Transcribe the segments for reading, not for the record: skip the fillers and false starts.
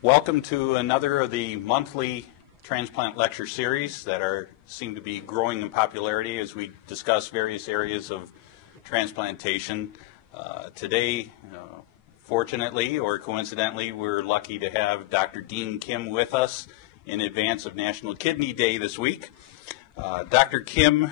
Welcome to another of the monthly transplant lecture series that seem to be growing in popularity as we discuss various areas of transplantation. Today, fortunately or coincidentally, we're lucky to have Dr. Dean Kim with us in advance of National Kidney Day this week. Dr. Kim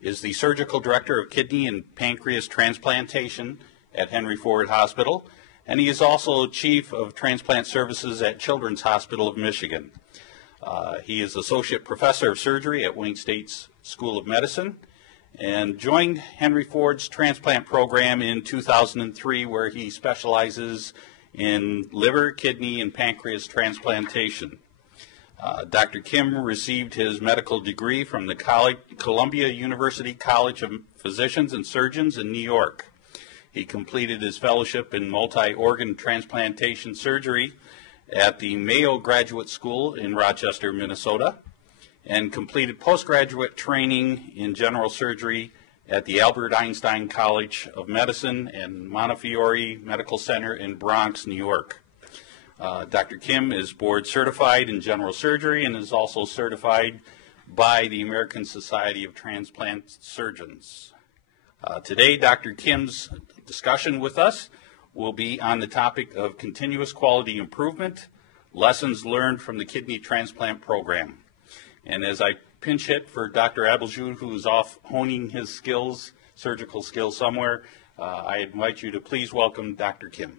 is the Surgical Director of Kidney and Pancreas Transplantation at Henry Ford Hospital, and he is also Chief of Transplant Services at Children's Hospital of Michigan. He is Associate Professor of Surgery at Wayne State's School of Medicine and joined Henry Ford's transplant program in 2003, where he specializes in liver, kidney, and pancreas transplantation. Dr. Kim received his medical degree from the Columbia University College of Physicians and Surgeons in New York. He completed his fellowship in multi-organ transplantation surgery at the Mayo Graduate School in Rochester, Minnesota, and completed postgraduate training in general surgery at the Albert Einstein College of Medicine and Montefiore Medical Center in Bronx, New York. Dr. Kim is board certified in general surgery and is also certified by the American Society of Transplant Surgeons. Today, Dr. Kim's discussion with us will be on the topic of continuous quality improvement, lessons learned from the kidney transplant program. And as I pinch hit for Dr. Abeljud, who's off honing his skills, surgical skills somewhere, I invite you to please welcome Dr. Kim.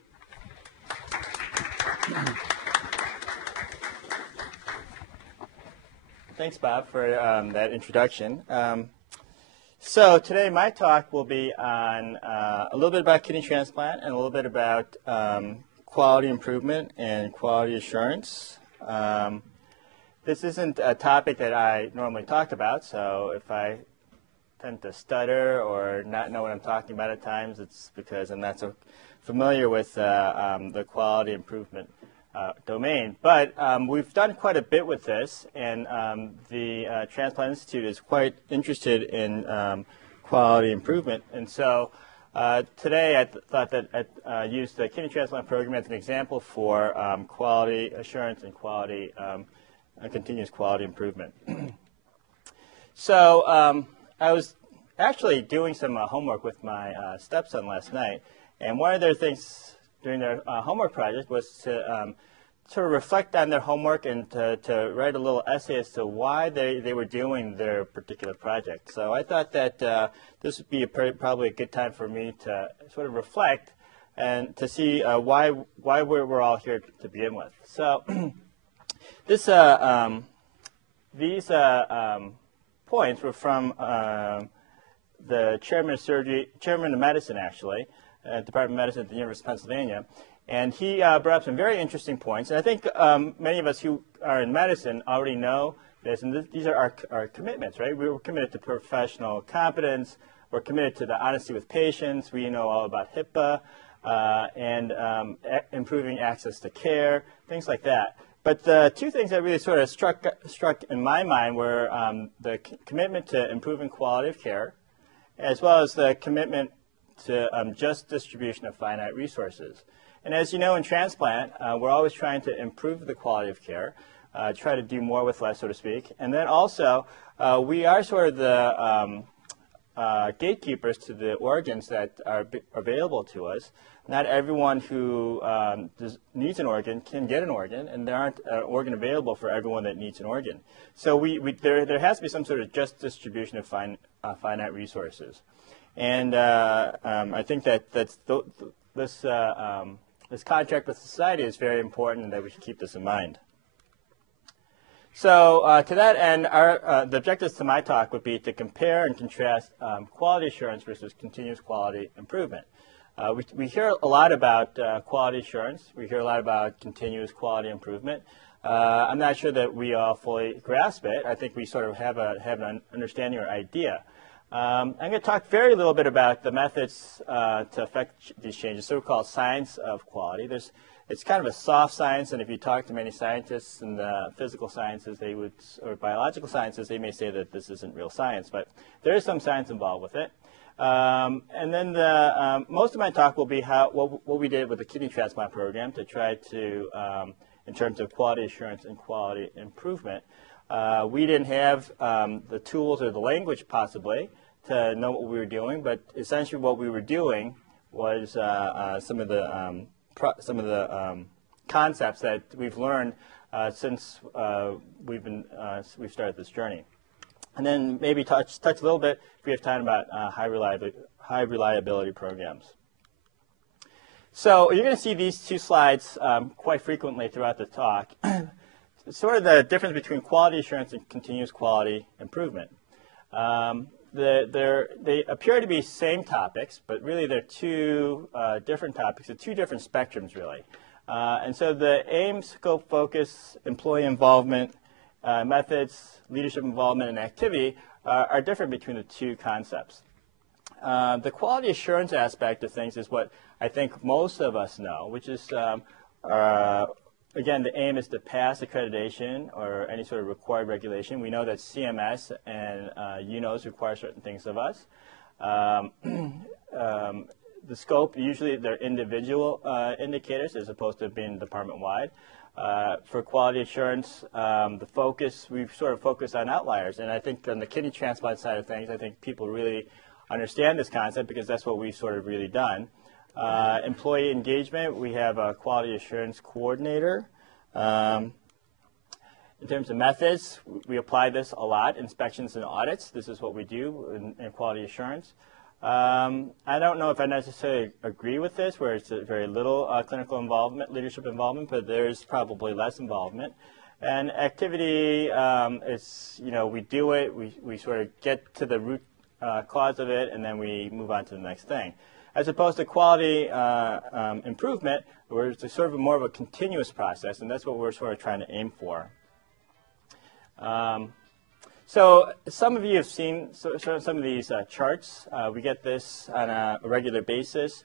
Thanks, Bob, for that introduction. So today my talk will be on a little bit about kidney transplant and a little bit about quality improvement and quality assurance. This isn't a topic that I normally talk about, so if I tend to stutter or not know what I'm talking about at times, it's because I'm not so familiar with the quality improvement domain. But we've done quite a bit with this, and the Transplant Institute is quite interested in quality improvement. And so today I thought that I'd use the kidney transplant program as an example for quality assurance and quality continuous quality improvement. So I was actually doing some homework with my stepson last night, and one of their things during their homework project was to sort of reflect on their homework and to write a little essay as to why they were doing their particular project. So I thought that this would be probably a good time for me to sort of reflect and to see why we're all here to begin with. So these points were from the chairman of medicine, actually, Department of Medicine at the University of Pennsylvania. And he brought up some very interesting points. And I think many of us who are in medicine already know this. And these are our commitments, right? We're committed to professional competence. We're committed to the honesty with patients. We know all about HIPAA and improving access to care, things like that. But the two things that really sort of struck in my mind were the commitment to improving quality of care, as well as the commitment to just distribution of finite resources. And as you know, in transplant, we're always trying to improve the quality of care, try to do more with less, so to speak. And then also, we are sort of the gatekeepers to the organs that are available to us. Not everyone who needs an organ can get an organ, and there aren't an organ available for everyone that needs an organ. So there has to be some sort of just distribution of finite resources. And I think that this contract with society is very important, and that we should keep this in mind. So to that end, the objectives to my talk would be to compare and contrast quality assurance versus continuous quality improvement. We hear a lot about quality assurance. We hear a lot about continuous quality improvement. I'm not sure that we all fully grasp it. I think we sort of have an understanding or idea. I'm going to talk very little bit about the methods to affect these changes, so-called science of quality. It's kind of a soft science, and if you talk to many scientists in the physical sciences, or biological sciences, they may say that this isn't real science, but there is some science involved with it. And then most of my talk will be what we did with the kidney transplant program to try to, in terms of quality assurance and quality improvement. We didn't have the tools or the language possibly to know what we were doing, but essentially what we were doing was some of the concepts that we've learned since we've started this journey. And then maybe touch a little bit, if we have time, about high reliability programs. So you're going to see these two slides quite frequently throughout the talk. Sort of the difference between quality assurance and continuous quality improvement. They appear to be same topics, but really they're two different topics, two different spectrums, really. And so the aim, scope, focus, employee involvement, methods, leadership involvement, and activity are different between the two concepts. The quality assurance aspect of things is what I think most of us know, which is, again, the aim is to pass accreditation or any sort of required regulation. We know that CMS and UNOS require certain things of us. The scope, usually they're individual indicators as opposed to being department-wide. For quality assurance, the focus, we've sort of focused on outliers. And I think on the kidney transplant side of things, I think people really understand this concept because that's what we've sort of really done. Employee engagement, we have a quality assurance coordinator. In terms of methods, we apply this a lot, inspections and audits. This is what we do in quality assurance. I don't know if I necessarily agree with this, where it's very little clinical involvement, leadership involvement, but there's probably less involvement. And activity, we do it, we sort of get to the root cause of it, and then we move on to the next thing. As opposed to quality improvement, where it's sort of more of a continuous process, and that's what we're sort of trying to aim for. So some of you have seen some of these charts. We get this on a regular basis.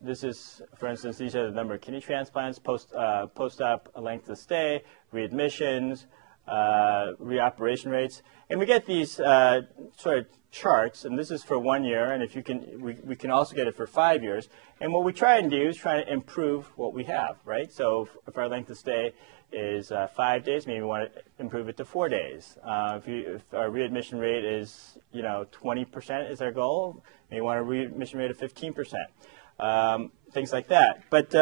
This is, for instance, these are the number of kidney transplants, post-op length of stay, readmissions, reoperation rates. And we get these sort of charts, and this is for 1 year, and if you can, we can also get it for 5 years. And what we try and do is try to improve what we have, right? So if our length of stay is 5 days, maybe we want to improve it to 4 days. If our readmission rate is, 20% is our goal, maybe we want a readmission rate of 15%. Things like that. But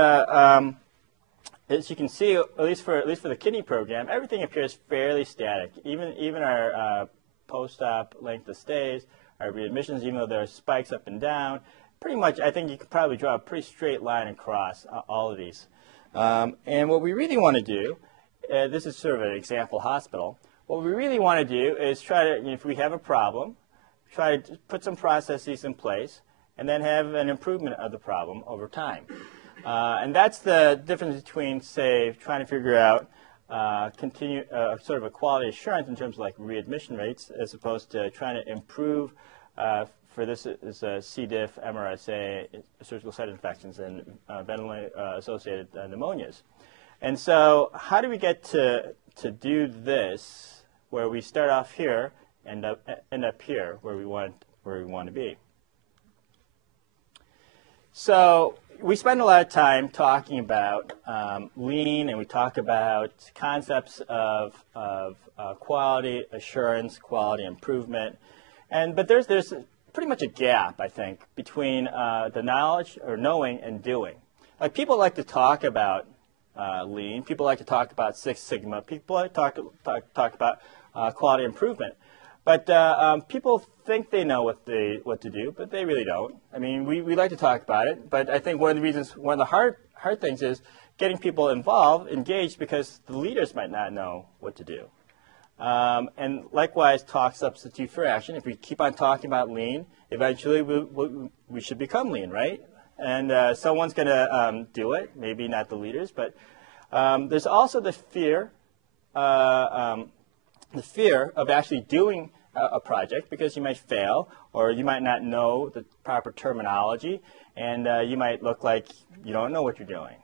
as you can see, at least for the kidney program, everything appears fairly static. Even our post-op length of stays, our readmissions, even though there are spikes up and down, pretty much I think you could probably draw a pretty straight line across all of these. And what we really want to do, this is sort of an example hospital, what we really want to do is try to, if we have a problem, try to put some processes in place and then have an improvement of the problem over time. And that's the difference between, say, trying to figure out sort of a quality assurance in terms of like readmission rates as opposed to trying to improve for this is C. diff, MRSA, surgical site infections, and ventilator-associated pneumonias. And so how do we get to do this where we start off here and end up here where we want to be? So we spend a lot of time talking about lean, and we talk about concepts of quality assurance, quality improvement, but there's pretty much a gap, I think, between the knowledge or knowing and doing. Like people like to talk about lean, people like to talk about Six Sigma, people like to talk about quality improvement. But people think they know what to do, but they really don't. I mean, we like to talk about it, but I think one of the hard things is getting people involved, engaged, because the leaders might not know what to do. And likewise, talk substitute for action. If we keep on talking about lean, eventually we should become lean, right? And someone's going to do it, maybe not the leaders, but there's also the fear of actually doing a project because you might fail or you might not know the proper terminology and you might look like you don't know what you're doing.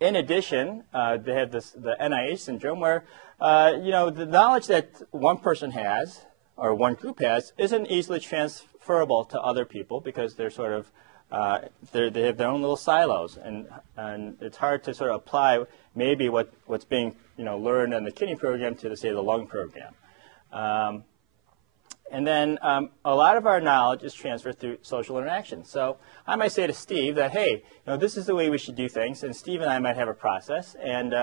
In addition, they have the NIH syndrome where, the knowledge that one person has or one group has isn't easily transferable to other people because they're sort of they have their own little silos, and it's hard to sort of apply maybe what's being learned in the kidney program to say the lung program. And then a lot of our knowledge is transferred through social interaction. So I might say to Steve that, hey, this is the way we should do things, and Steve and I might have a process, and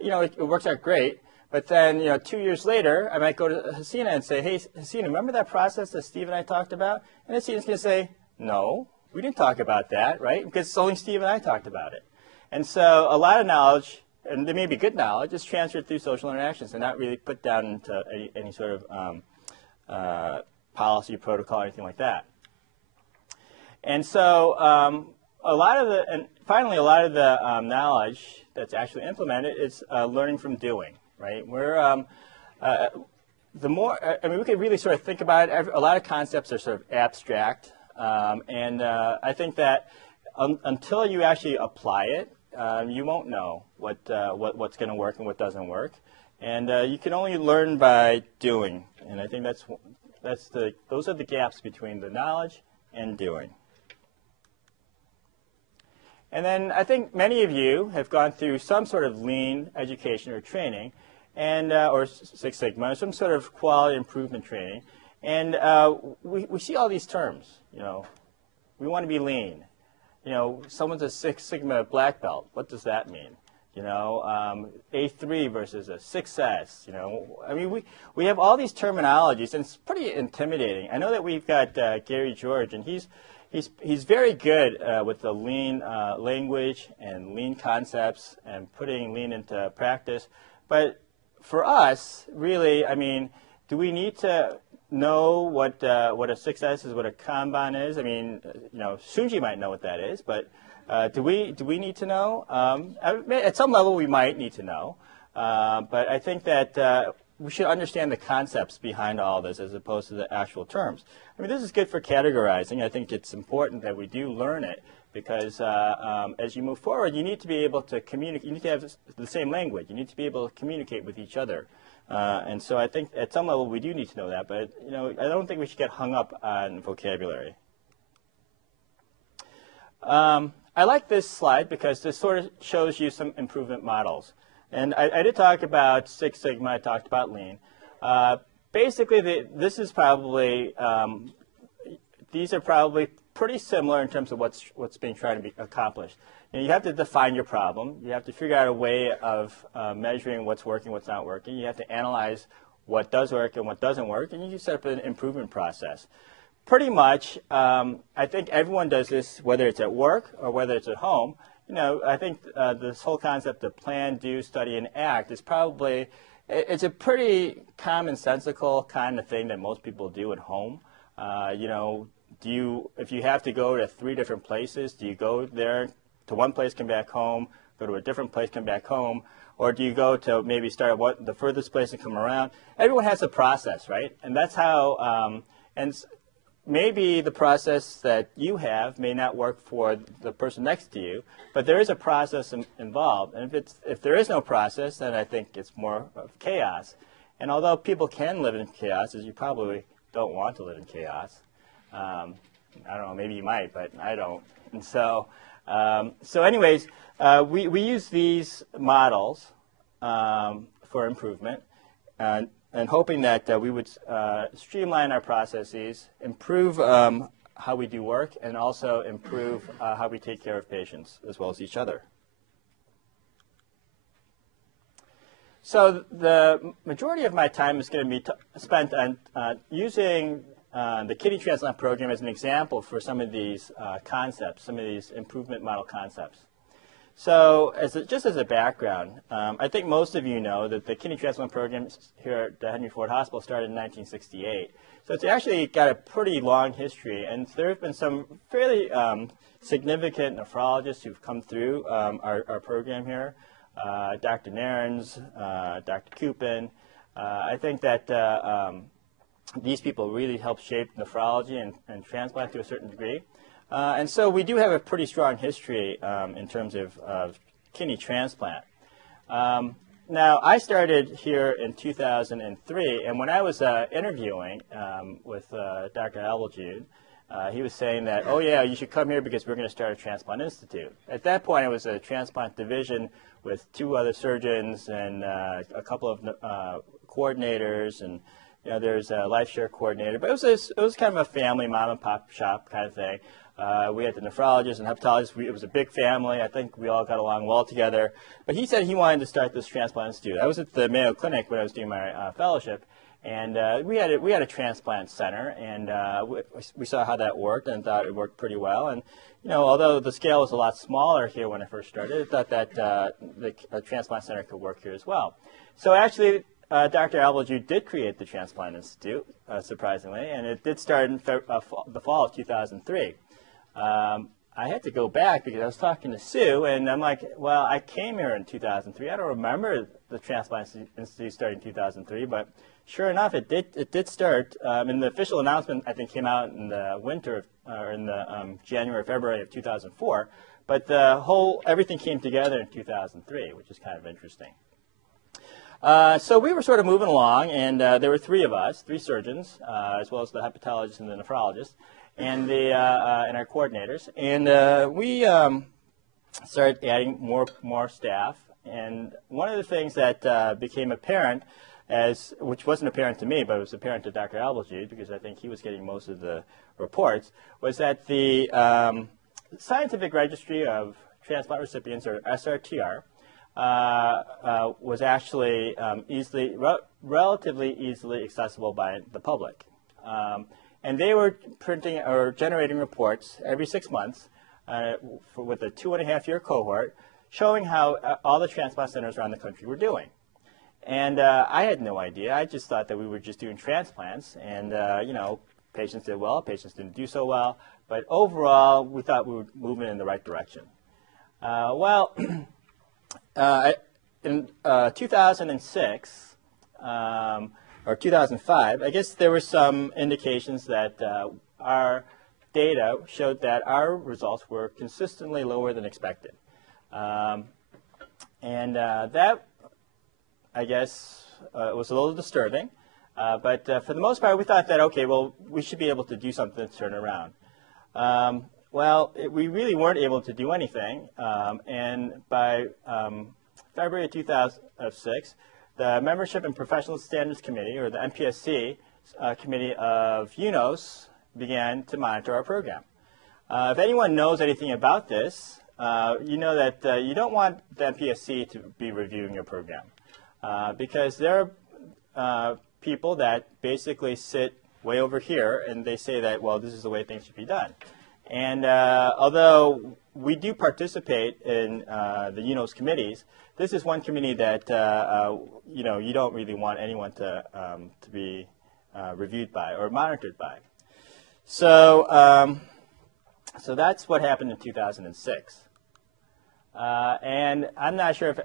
it works out great. But then 2 years later, I might go to Hassan and say, hey, Hassan, remember that process that Steve and I talked about? And Hassan's going to say, no, we didn't talk about that, right? Because only Steve and I talked about it. And so a lot of knowledge, and there may be good knowledge, is transferred through social interactions and not really put down into any sort of policy, protocol, anything like that. And so finally, a lot of the knowledge that's actually implemented is learning from doing, right? We're we could really sort of think about it. A lot of concepts are sort of abstract, and I think that until you actually apply it, you won't know what's going to work and what doesn't work. And you can only learn by doing, and I think those are the gaps between the knowledge and doing. And then I think many of you have gone through some sort of lean education or training, and or Six Sigma, or some sort of quality improvement training, and we see all these terms. We want to be lean. Someone's a Six Sigma black belt. What does that mean? A3 versus a 6S. I mean, we have all these terminologies, and it's pretty intimidating. I know that we've got Gary George, and he's very good with the lean language and lean concepts and putting lean into practice. But for us, really, I mean, do we need to know what a 6S is, what a Kanban is? I mean, Sunji might know what that is, but do we need to know? At some level, we might need to know, but I think that we should understand the concepts behind all this as opposed to the actual terms. I mean, this is good for categorizing. I think it's important that we do learn it because as you move forward, you need to be able to communicate. You need to have the same language. You need to be able to communicate with each other. And so I think at some level we do need to know that, but I don't think we should get hung up on vocabulary. I like this slide because this sort of shows you some improvement models. And I did talk about Six Sigma, I talked about lean. Basically, this is probably, these are probably pretty similar in terms of what's being tried to be accomplished. You have to define your problem. You have to figure out a way of measuring what's working, what's not working. You have to analyze what does work and what doesn't work, and you set up an improvement process. Pretty much, I think everyone does this, whether it's at work or whether it's at home. I think this whole concept of plan, do, study, and act is probably, it's a pretty commonsensical kind of thing that most people do at home. If you have to go to 3 different places, do you go there to one place, come back home, go to a different place, come back home, or do you go to maybe start at the furthest place and come around? Everyone has a process, right? And that's how, maybe the process that you have may not work for the person next to you, but there is a process involved. And if there is no process, then I think it's more of chaos. And although people can live in chaos, as you probably don't want to live in chaos, I don't know, maybe you might, but I don't. And so, anyways, we use these models for improvement. And hoping that we would streamline our processes, improve how we do work, and also improve how we take care of patients as well as each other. So the majority of my time is going to be spent on using the kidney transplant program as an example for some of these concepts, some of these improvement model concepts. So just as a background, I think most of you know that the kidney transplant program here at the Henry Ford Hospital started in 1968. So it's actually got a pretty long history, and there have been some fairly significant nephrologists who've come through our program here. Dr. Nairns, Dr. Kupin. I think that these people really helped shape nephrology and transplant to a certain degree. And so we do have a pretty strong history in terms of kidney transplant. Now, I started here in 2003, and when I was interviewing with Dr. Abeljude, he was saying that, oh yeah, you should come here because we're going to start a transplant institute. At that point, it was a transplant division with 2 other surgeons and a couple of coordinators, and there's a life share coordinator. But it was kind of a family mom and pop shop kind of thing. We had the nephrologist and hepatologist. It was a big family. I think we all got along well together. But he said he wanted to start this transplant institute. I was at the Mayo Clinic when I was doing my fellowship, and we had a transplant center, and we saw how that worked and thought it worked pretty well. And although the scale was a lot smaller here when I first started, I thought that the transplant center could work here as well. So actually, Dr. Abeljude did create the Transplant Institute, surprisingly, and it did start in the fall of 2003. I had to go back because I was talking to Sue, and I'm like, well, I came here in 2003. I don't remember the Transplant Institute starting in 2003, but sure enough, it did start. And the official announcement, I think, came out in the winter, or in the January, February of 2004. But everything came together in 2003, which is kind of interesting. So we were sort of moving along, and there were 3 of us, 3 surgeons, as well as the hepatologist and the nephrologist, and and our coordinators, and we started adding more staff. And one of the things that became apparent, which wasn't apparent to me, but it was apparent to Dr. Abeljude, because I think he was getting most of the reports, was that the Scientific Registry of Transplant Recipients, or SRTR, was actually relatively easily accessible by the public. And they were printing or generating reports every 6 months with a 2.5-year cohort showing how all the transplant centers around the country were doing. And I had no idea. I just thought that we were just doing transplants, and patients did well, patients didn't do so well. But overall, we thought we were moving in the right direction. In 2006, or 2005, I guess there were some indications that our data showed that our results were consistently lower than expected. That, I guess, was a little disturbing. But for the most part, we thought that, okay, well, we should be able to do something to turn around. We really weren't able to do anything. And by February of 2006, the Membership and Professional Standards Committee, or the MPSC Committee of UNOS, began to monitor our program. If anyone knows anything about this, you know that you don't want the MPSC to be reviewing your program, because there are people that basically sit way over here and they say that, well, this is the way things should be done. And although we do participate in the UNOS committees, this is one committee that you don't really want anyone to be reviewed by or monitored by. So so that's what happened in 2006. And I'm not sure if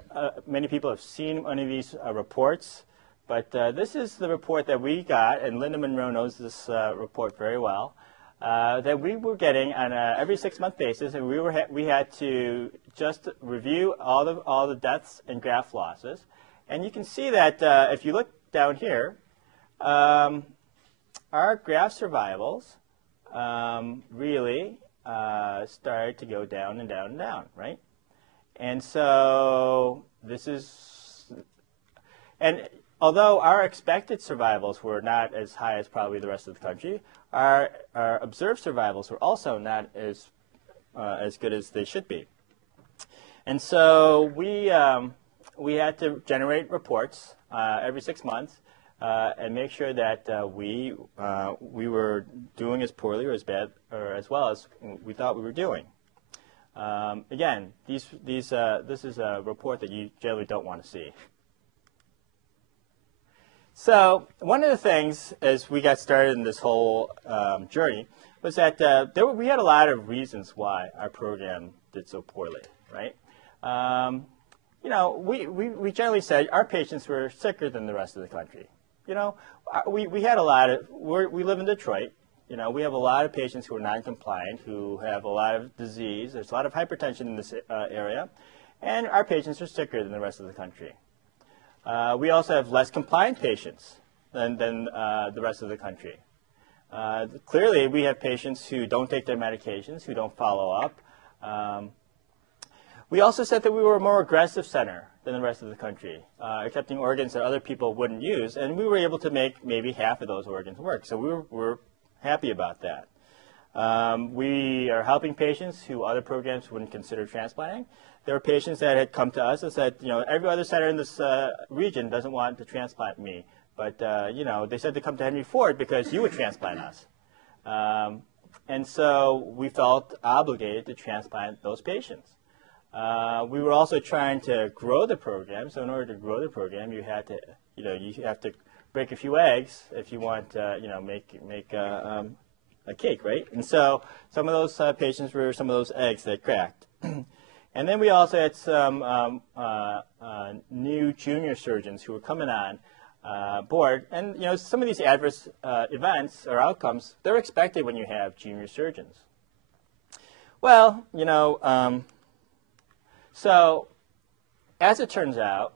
many people have seen one of these reports, but this is the report that we got, and Linda Monroe knows this report very well. That we were getting on a every 6-month basis, and we had to just review all the deaths and graft losses. And you can see that if you look down here, our graft survivals really started to go down and down and down, right? And so this is, and although our expected survivals were not as high as probably the rest of the country, our observed survivals were also not as good as they should be. And so we had to generate reports every 6 months and make sure that we were doing as poorly or as bad or as well as we thought we were doing. Again, this is a report that you generally don't want to see. So one of the things as we got started in this whole journey was that we had a lot of reasons why our program did so poorly, right? We generally said our patients were sicker than the rest of the country. We had a lot of, we live in Detroit. We have a lot of patients who are non-compliant, who have a lot of disease. There's a lot of hypertension in this area, and our patients are sicker than the rest of the country. We also have less compliant patients than the rest of the country. Clearly, we have patients who don't take their medications, who don't follow up. We also said that we were a more aggressive center than the rest of the country, accepting organs that other people wouldn't use, and we were able to make maybe half of those organs work. So we were happy about that. We are helping patients who other programs wouldn't consider transplanting. There were patients that had come to us and said, every other center in this region doesn't want to transplant me, but they said to come to Henry Ford because you would transplant us. And so we felt obligated to transplant those patients. We were also trying to grow the program. So in order to grow the program, you had to, you have to break a few eggs if you want to, make a cake, right? And so some of those patients were some of those eggs that cracked. And then we also had some new junior surgeons who were coming on board. And some of these adverse events or outcomes, they're expected when you have junior surgeons. Well, so as it turns out,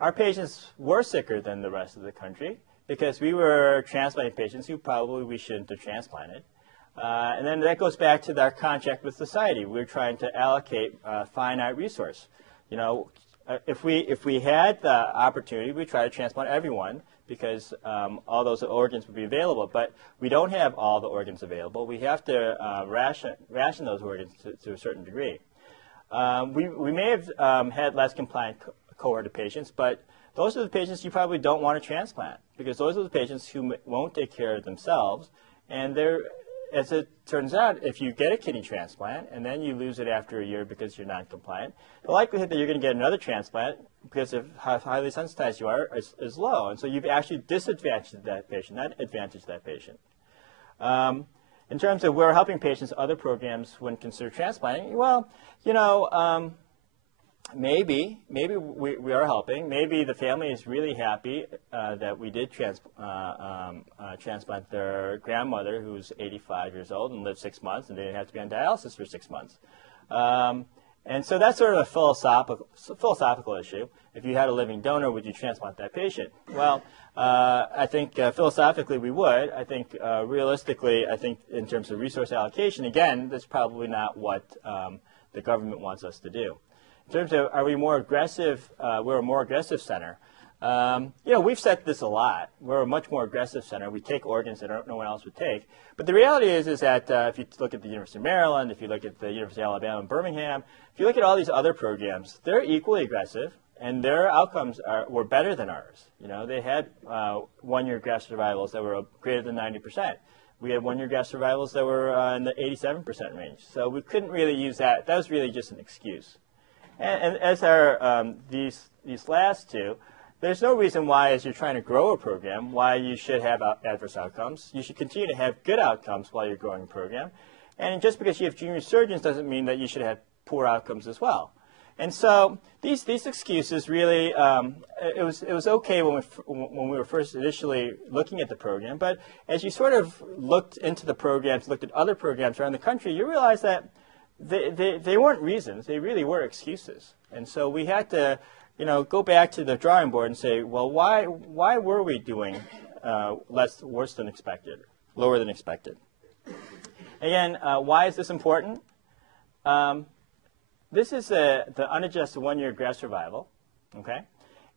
our patients were sicker than the rest of the country because we were transplanting patients who probably we shouldn't have transplanted. And then that goes back to our contract with society. We're trying to allocate a finite resource. If we had the opportunity, we'd try to transplant everyone because all those organs would be available. But we don't have all the organs available. We have to ration those organs to a certain degree. We may have had less compliant cohort of patients, but those are the patients you probably don't want to transplant because those are the patients who won't take care of themselves. And as it turns out, if you get a kidney transplant and then you lose it after a year because you're not compliant, the likelihood that you're going to get another transplant because of how highly sensitized you are is low. And so you've actually disadvantaged that patient, not advantaged that patient. In terms of we're helping patients, other programs wouldn't consider transplanting. Well, maybe we are helping. Maybe the family is really happy that we did transplant their grandmother, who's 85 years old and lived 6 months, and they didn't have to be on dialysis for 6 months. And so that's sort of a philosophical issue. If you had a living donor, would you transplant that patient? Well, I think philosophically we would. I think realistically, I think in terms of resource allocation, again, that's probably not what the government wants us to do. In terms of are we more aggressive, we're a more aggressive center. We've said this a lot. We're a much more aggressive center. We take organs that no one else would take. But the reality is that if you look at the University of Maryland, if you look at the University of Alabama in Birmingham, if you look at all these other programs, they're equally aggressive, and their outcomes were better than ours. They had one-year graft survivals that were greater than 90%. We had one-year graft survivals that were in the 87% range. So we couldn't really use that. That was really just an excuse. And as are these last two, there's no reason why, as you're trying to grow a program, why you should have adverse outcomes. You should continue to have good outcomes while you're growing a program. And just because you have junior surgeons doesn't mean that you should have poor outcomes as well. And so these excuses really, it was okay when we were first initially looking at the program. But as you sort of looked into the programs, looked at other programs around the country, you realize that they weren't reasons. They really were excuses. And so we had to, go back to the drawing board and say, well, why were we doing worse than expected, lower than expected? Again, why is this important? This is the unadjusted one-year graft survival, okay?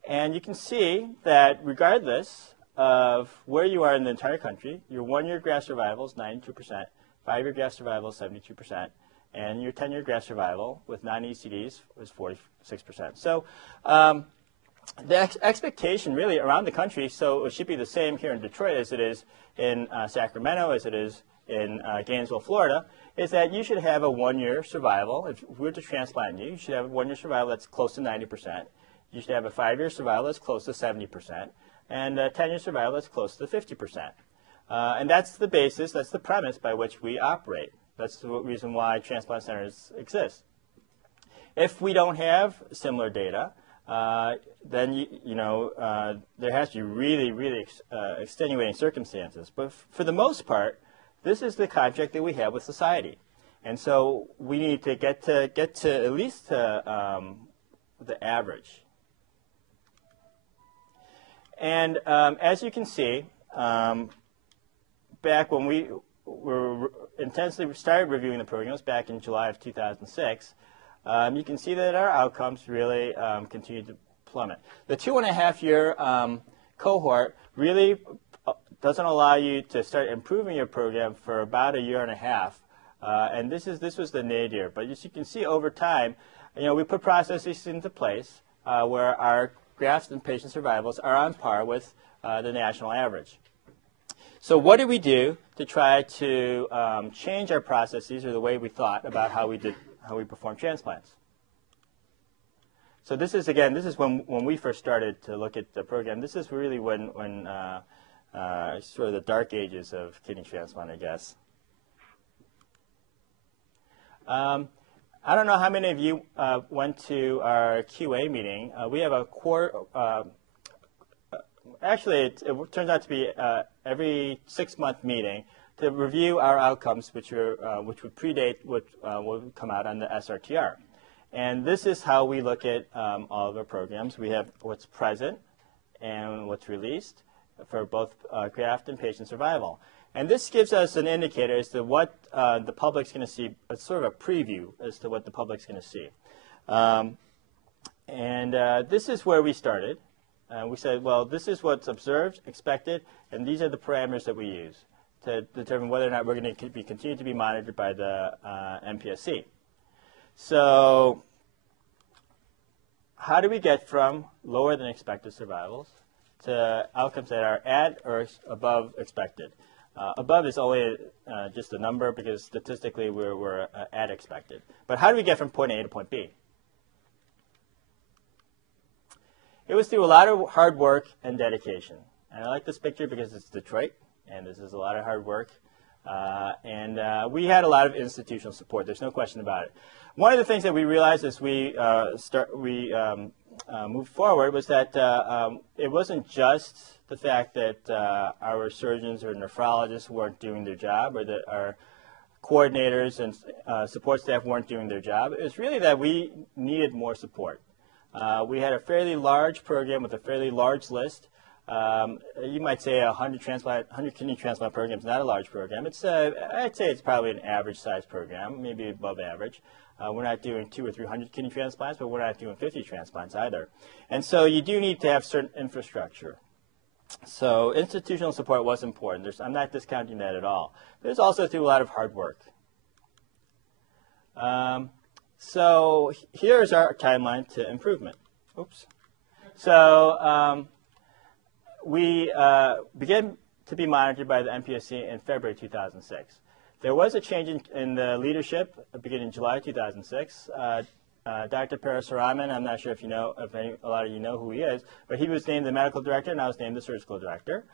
And you can see that regardless of where you are in the entire country, your one-year graft survival is 92%, 5-year graft survival is 72%, and your 10-year graft survival with non-ECDs was 46%. So the expectation really around the country, so it should be the same here in Detroit as it is in Sacramento, as it is in Gainesville, Florida, is that you should have a one-year survival. If we were to transplant you, you should have a one-year survival that's close to 90%. You should have a 5-year survival that's close to 70%, and a 10-year survival that's close to 50%. And that's the basis, that's the premise by which we operate. That's the reason why transplant centers exist. If we don't have similar data, then there has to be really, really extenuating circumstances. But for the most part, this is the contract that we have with society, and so we need to get to at least the average. And as you can see, back when we were intensely started reviewing the programs back in July of 2006, you can see that our outcomes really continued to plummet. The 2.5-year cohort really doesn't allow you to start improving your program for about 1.5 years. And this was the nadir. But as you can see over time, we put processes into place where our grafts and patient survivals are on par with the national average. So what did we do to try to change our processes or the way we thought about how we perform transplants? So this is when we first started to look at the program. This is really when sort of the dark ages of kidney transplant, I guess. I don't know how many of you went to our QA meeting. We have a actually, it turns out to be every 6-month meeting to review our outcomes, which would predate what will come out on the SRTR. And this is how we look at all of our programs. We have what's present and what's released for both graft and patient survival. And this gives us an indicator as to what the public's going to see, sort of a preview as to what the public's going to see. This is where we started. We said, well, this is what's observed, expected, and these are the parameters that we use to determine whether or not we're going to continue to be monitored by the MPSC. So how do we get from lower than expected survivals to outcomes that are at or above expected? Above is only just a number because statistically we're at expected. But how do we get from point A to point B? It was through a lot of hard work and dedication. And I like this picture because it's Detroit, and this is a lot of hard work. We had a lot of institutional support. There's no question about it. One of the things that we realized as we moved forward was that it wasn't just the fact that our surgeons or nephrologists weren't doing their job, or that our coordinators and support staff weren't doing their job. It was really that we needed more support. We had a fairly large program with a fairly large list. You might say 100 kidney transplant program is not a large program. I'd say it's probably an average-sized program, maybe above average. We're not doing 200 or 300 kidney transplants, but we're not doing 50 transplants either. And so you do need to have certain infrastructure. So institutional support was important. I'm not discounting that at all. But it's also through a lot of hard work. So here's our timeline to improvement. Oops. So we began to be monitored by the MPSC in February 2006. There was a change in the leadership beginning in July 2006. Dr. Parasuraman, I'm not sure if a lot of you know who he is, but he was named the medical director, and I was named the surgical director.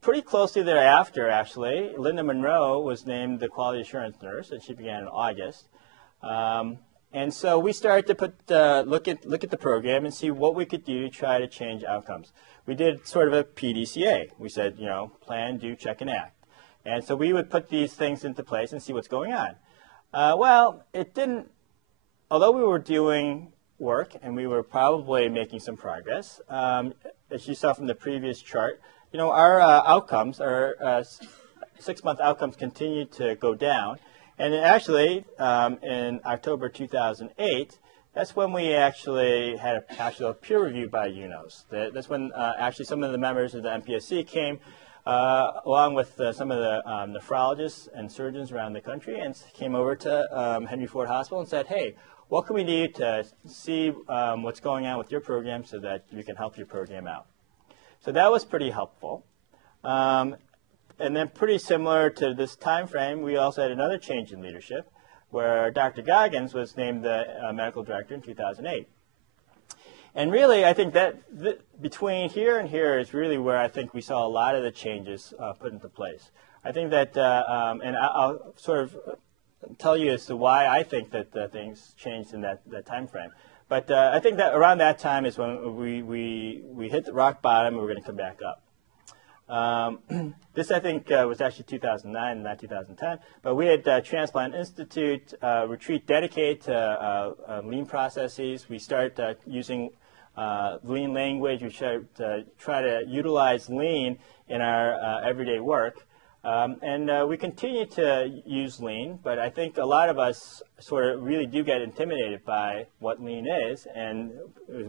Pretty closely thereafter, actually, Linda Monroe was named the quality assurance nurse, and she began in August. And so we started to look at the program and see what we could do to try to change outcomes. We did sort of a PDCA. We said, plan, do, check, and act. And so we would put these things into place and see what's going on. Well, it didn't. Although we were doing work and we were probably making some progress, as you saw from the previous chart, our outcomes, our 6-month outcomes continued to go down. And actually, in October 2008, that's when we actually had a peer review by UNOS. That's when actually some of the members of the MPSC came, along with some of the nephrologists and surgeons around the country, and came over to Henry Ford Hospital and said, hey, what can we do to see what's going on with your program so that we can help your program out? So that was pretty helpful. And then pretty similar to this time frame, we also had another change in leadership where Dr. Goggins was named the medical director in 2008. And really, I think that between here and here is really where I think we saw a lot of the changes put into place. I think that, and I'll sort of tell you as to why I think that things changed in that time frame. But I think that around that time is when we hit the rock bottom and we're going to come back up. This, I think, was actually 2009, not 2010. But we had Transplant Institute retreat dedicated to lean processes. We started using lean language. We try to utilize lean in our everyday work. We continue to use lean, but I think a lot of us sort of really do get intimidated by what lean is, and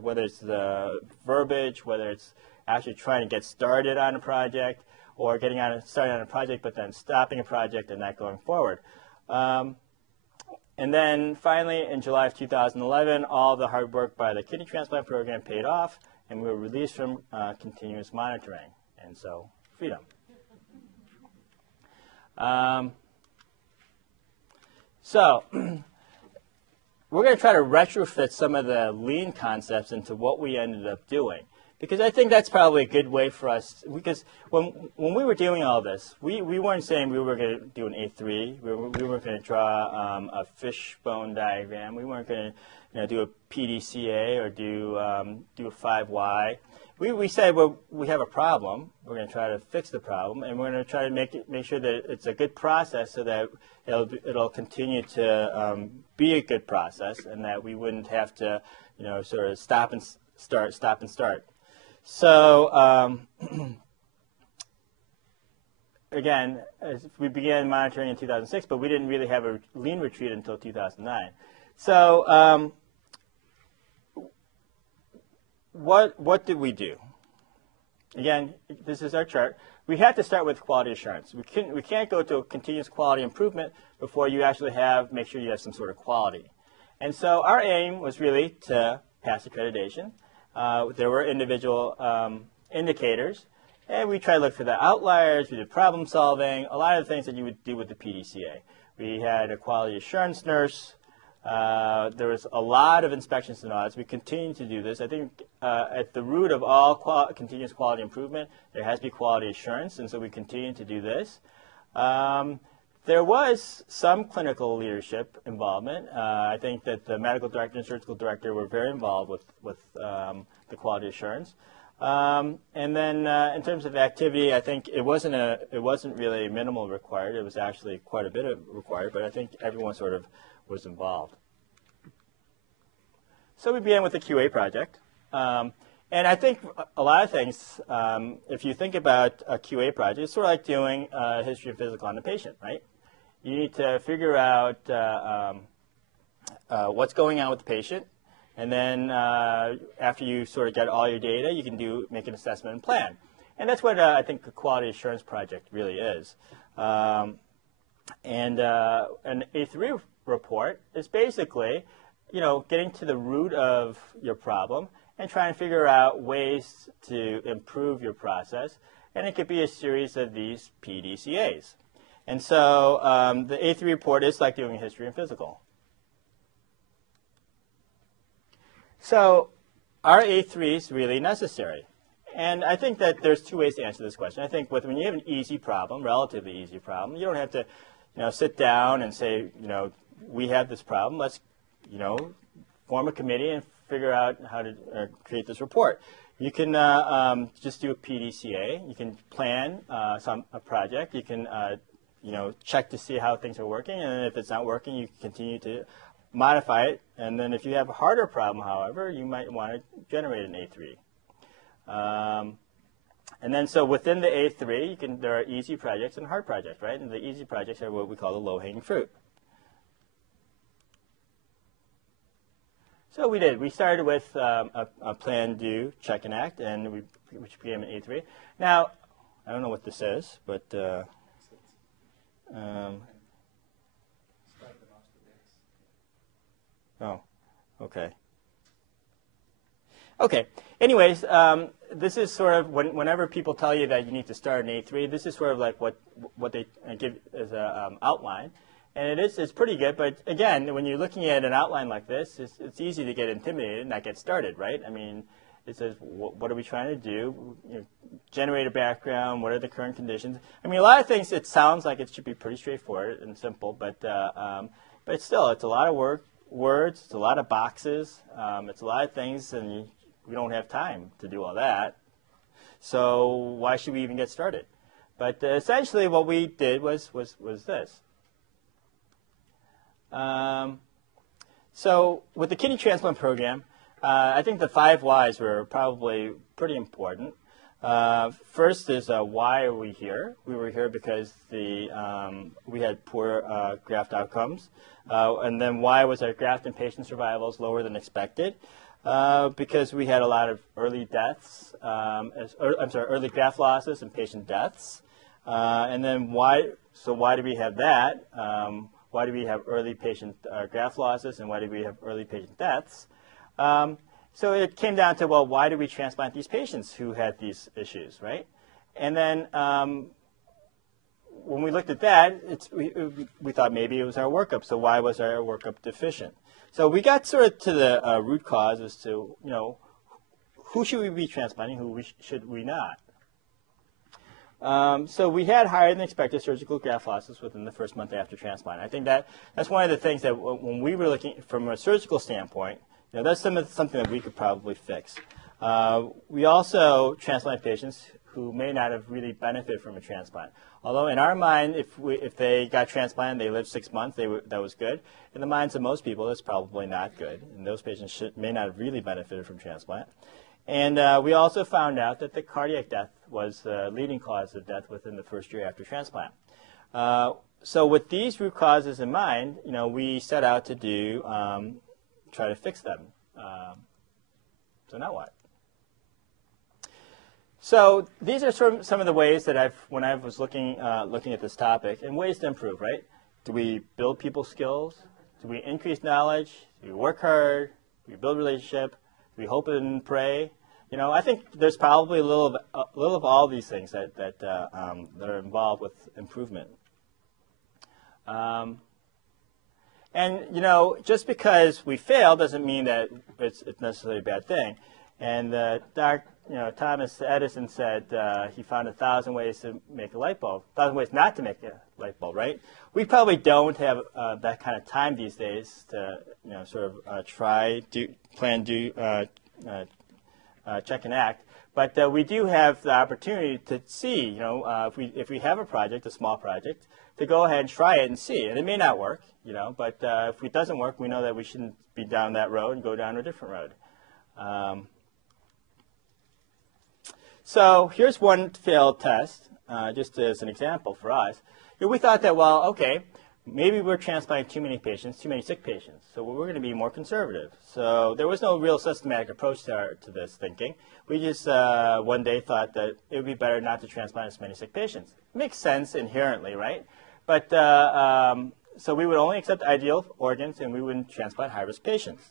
whether it's the verbiage, whether it's actually trying to get started on a project, or starting on a project but then stopping a project and not going forward. And then finally, in July of 2011, all the hard work by the kidney transplant program paid off, and we were released from continuous monitoring, and so freedom. So we're going to try to retrofit some of the lean concepts into what we ended up doing, because I think that's probably a good way for us, because when we were doing all this, we weren't saying we were going to do an A3, we weren't going to draw a fishbone diagram, we weren't going to do a PDCA or do a 5Y. We said, well, we have a problem. We're going to try to fix the problem, and we're going to try to make sure that it's a good process, so that it'll continue to be a good process, and that we wouldn't have to, sort of stop and start. So again, we began monitoring in 2006, but we didn't really have a lean retreat until 2009. So what did we do? Again, this is our chart. We had to start with quality assurance. We can't go to a continuous quality improvement before you actually make sure you have some sort of quality. And so our aim was really to pass accreditation. There were individual indicators, and we tried to look for the outliers. We did problem solving, a lot of the things that you would do with the PDCA. We had a quality assurance nurse. There was a lot of inspections and audits. We continue to do this. I think at the root of all continuous quality improvement, there has to be quality assurance, and so we continue to do this. There was some clinical leadership involvement. I think that the medical director and surgical director were very involved with the quality assurance. And then in terms of activity, I think it wasn't really minimal required. It was actually quite a bit required, but I think everyone sort of was involved. So we began with the QA project. And I think a lot of things, if you think about a QA project, it's sort of like doing a history of physical on the patient, right? You need to figure out what's going on with the patient, and then after you sort of get all your data, you can make an assessment and plan. And that's what I think a quality assurance project really is. And an A3 report is basically, getting to the root of your problem and trying to figure out ways to improve your process. And it could be a series of these PDCAs. And so the A3 report is like doing a history and physical. So are A3s really necessary? And I think that there's two ways to answer this question. I think when you have an easy problem, relatively easy problem, you don't have to sit down and say, we have this problem. Let's, form a committee and figure out how to create this report. You can just do a PDCA. You can plan a project. You can, check to see how things are working. And then if it's not working, you continue to modify it. And then if you have a harder problem, however, you might want to generate an A3. And then so within the A3, there are easy projects and hard projects, right? And the easy projects are what we call the low-hanging fruit. So we did. We started with a plan, do, check, and act, and which became an A3. Now, I don't know what this is, but oh, okay. Okay. Anyways, this is sort of whenever people tell you that you need to start an A3, this is sort of like what they give as an outline. And it's pretty good, but again, when you're looking at an outline like this, it's easy to get intimidated and not get started, right? I mean, it says, what are we trying to do? Generate a background, what are the current conditions? I mean, a lot of things, it sounds like it should be pretty straightforward and simple, but still, it's a lot of words, it's a lot of boxes, it's a lot of things, and we don't have time to do all that. So why should we even get started? But essentially what we did was this. So with the kidney transplant program, I think the 5 whys were probably pretty important. First is why are we here? We were here because we had poor graft outcomes. And then why was our graft and patient survivals lower than expected? Because we had a lot of early deaths, early graft losses and patient deaths. And then why do we have that? Why do we have early patient graft losses and why do we have early patient deaths? So it came down to, well, why did we transplant these patients who had these issues, right? And then when we looked at that, we thought maybe it was our workup. So why was our workup deficient? So we got sort of to the root cause as to, who should we be transplanting, who should we not? So we had higher than expected surgical graft losses within the first month after transplant. I think that's one of the things that when we were looking from a surgical standpoint, that's something that we could probably fix. We also transplant patients who may not have really benefited from a transplant. Although in our mind, if they got transplanted, they lived 6 months, that was good. In the minds of most people, that's probably not good. And those patients may not have really benefited from transplant. And we also found out that the cardiac death was the leading cause of death within the first year after transplant. So with these root causes in mind, we set out to try to fix them. So now what? So these are some of the ways that when I was looking at this topic, and ways to improve, right? Do we build people's skills? Do we increase knowledge? Do we work hard? Do we build relationship? Do we hope and pray? I think there's probably a little of all these things that are involved with improvement. And just because we fail doesn't mean that it's necessarily a bad thing. And Thomas Edison said he found 1,000 ways to make a light bulb, 1,000 ways not to make a light bulb, right? We probably don't have that kind of time these days to sort of try, plan, check and act. But we do have the opportunity to see, if we have a project, a small project, to go ahead and try it and see. And it may not work, but if it doesn't work, we know that we shouldn't be down that road and go down a different road. So here's one failed test, just as an example for us. We thought that, well, okay, maybe we're transplanting too many patients, too many sick patients, so we're going to be more conservative. So there was no real systematic approach to this thinking. We just one day thought that it would be better not to transplant as many sick patients. It makes sense inherently, right? But so we would only accept ideal organs and we wouldn't transplant high-risk patients.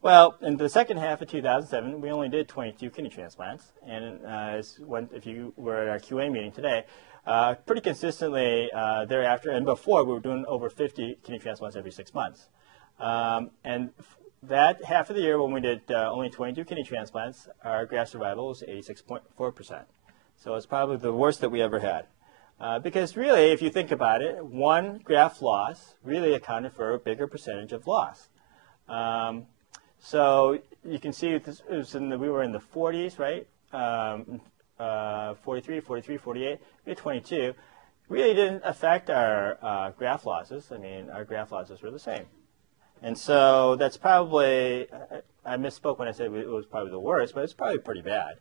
Well, in the second half of 2007, we only did 22 kidney transplants. And if you were at our QA meeting today, pretty consistently thereafter and before, we were doing over 50 kidney transplants every 6 months. And that half of the year when we did only 22 kidney transplants, our graft survival was 86.4%. So it's probably the worst that we ever had. Because really, if you think about it, one graft loss really accounted for a bigger percentage of loss. So you can see we were in the 40s, right? 43, 48, we had 22. Really didn't affect our graft losses. I mean, our graft losses were the same. And so that's probably, I misspoke when I said it was probably the worst, but it's probably pretty bad.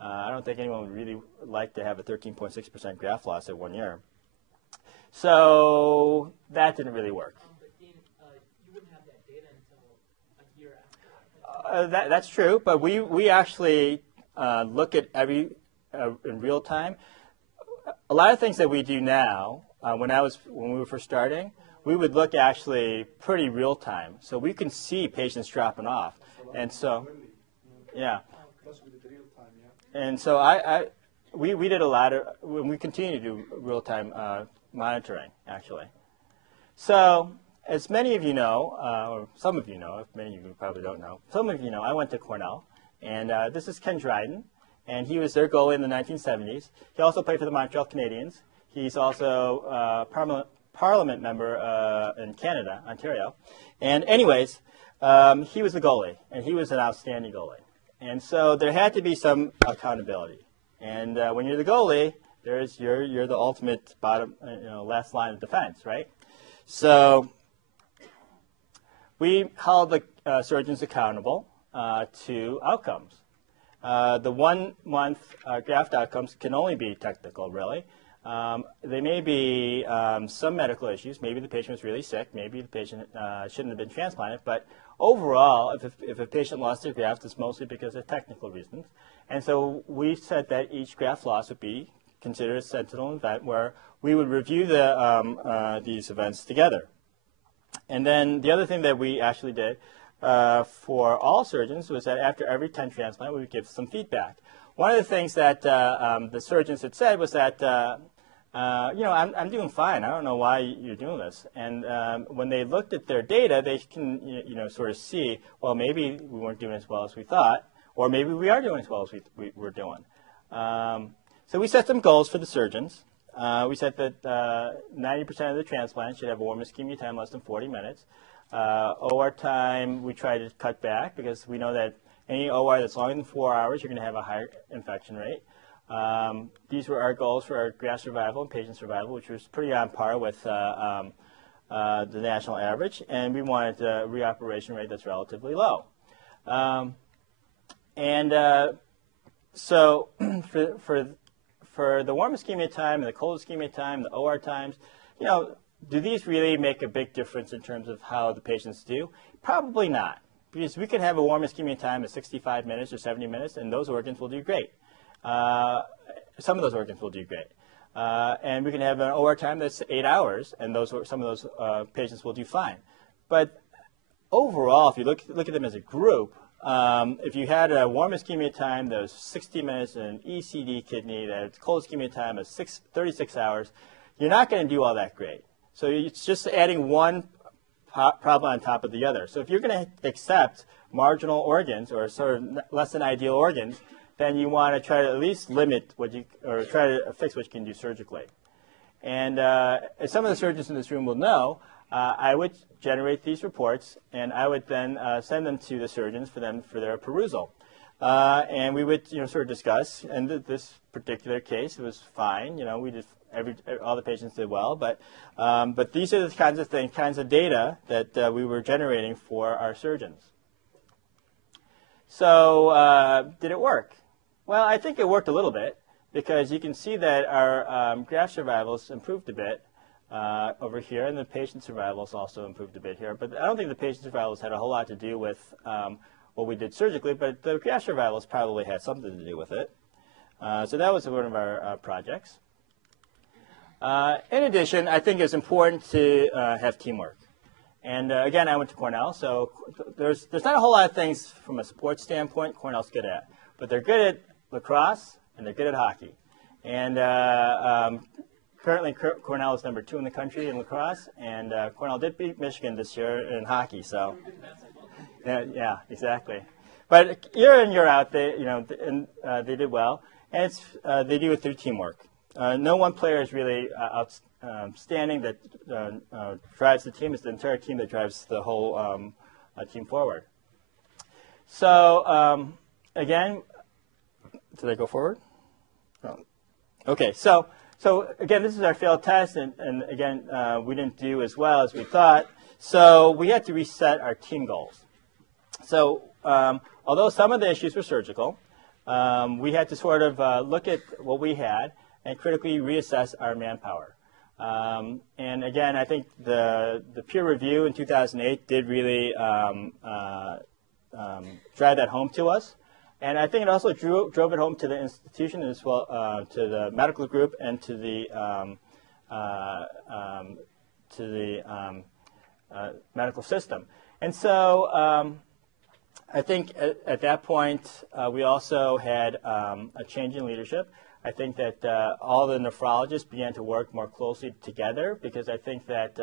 I don't think anyone would really like to have a 13.6% graft loss at 1 year. So that didn't really work. But Dean, you wouldn't have that data until a year after. That's true, but we actually look at every in real time. A lot of things that we do now, when we were first starting, we would look actually pretty real time, so we can see patients dropping off, and so yeah. And so we did a lot of, we continue to do real time monitoring actually. So as many of you know, or some of you know, if many of you probably don't know, some of you know, I went to Cornell, and this is Ken Dryden, and he was their goalie in the 1970s. He also played for the Montreal Canadiens. He's also a parliament member in Canada, Ontario. And anyways, he was the goalie, and he was an outstanding goalie. And so there had to be some accountability. And when you're the goalie, you're the ultimate bottom, last line of defense, right? So we held the surgeons accountable. to outcomes. The 1 month graft outcomes can only be technical, really. There may be some medical issues. Maybe the patient was really sick. Maybe the patient shouldn't have been transplanted. But overall, if a patient lost their graft, it's mostly because of technical reasons. And so we said that each graft loss would be considered a sentinel event where we would review these events together. And then the other thing that we actually did for all surgeons was that after every 10 transplant, we would give some feedback. One of the things that the surgeons had said was that, I'm doing fine. I don't know why you're doing this. And when they looked at their data, they can, sort of see, well, maybe we weren't doing as well as we thought, or maybe we are doing as well as we were doing. So we set some goals for the surgeons. We said that 90% of the transplants should have a warm ischemia time less than 40 minutes. OR time, we try to cut back because we know that any OR that's longer than 4 hours, you're going to have a higher infection rate. These were our goals for our graft survival and patient survival, which was pretty on par with the national average. And we wanted a reoperation rate that's relatively low. So for the warm ischemia time and the cold ischemia time, the OR times, do these really make a big difference in terms of how the patients do? Probably not, because we could have a warm ischemia time of 65 minutes or 70 minutes, and those organs will do great. Some of those organs will do great. And we can have an OR time that's 8 hours, and some of those patients will do fine. But overall, if you look at them as a group, if you had a warm ischemia time that was 60 minutes and an ECD kidney that had cold ischemia time of 36 hours, you're not going to do all that great. So it's just adding one problem on top of the other. So if you're going to accept marginal organs or sort of less than ideal organs, then you want to try to at least limit or try to fix what you can do surgically. And as some of the surgeons in this room will know, I would generate these reports, and I would then send them to the surgeons for their perusal. And we would sort of discuss. And this particular case, it was fine. We just all the patients did well. But these are the kinds of data that we were generating for our surgeons. So did it work? Well, I think it worked a little bit, because you can see that our graft survivals improved a bit over here, and the patient survivals also improved a bit here. But I don't think the patient survivals had a whole lot to do with what we did surgically, but the graft survivals probably had something to do with it. So that was one of our projects. In addition, I think it's important to have teamwork. And again, I went to Cornell, so there's not a whole lot of things from a sports standpoint Cornell's good at. But they're good at lacrosse, and they're good at hockey. And currently, Cornell is number 2 in the country in lacrosse, and Cornell did beat Michigan this year in hockey. So, yeah, exactly. But year in, year out, they did well, and they do it through teamwork. No one player is really outstanding that drives the team. It's the entire team that drives the whole team forward. So, again, did I go forward? Oh. Okay, so again, this is our failed test, and again, we didn't do as well as we thought. So we had to reset our team goals. So although some of the issues were surgical, we had to sort of look at what we had and critically reassess our manpower. And again, I think the peer review in 2008 did really drive that home to us. And I think it also drove it home to the institution as well, to the medical group and to the medical system. And so I think at that point, we also had a change in leadership. I think that all the nephrologists began to work more closely together, because I think that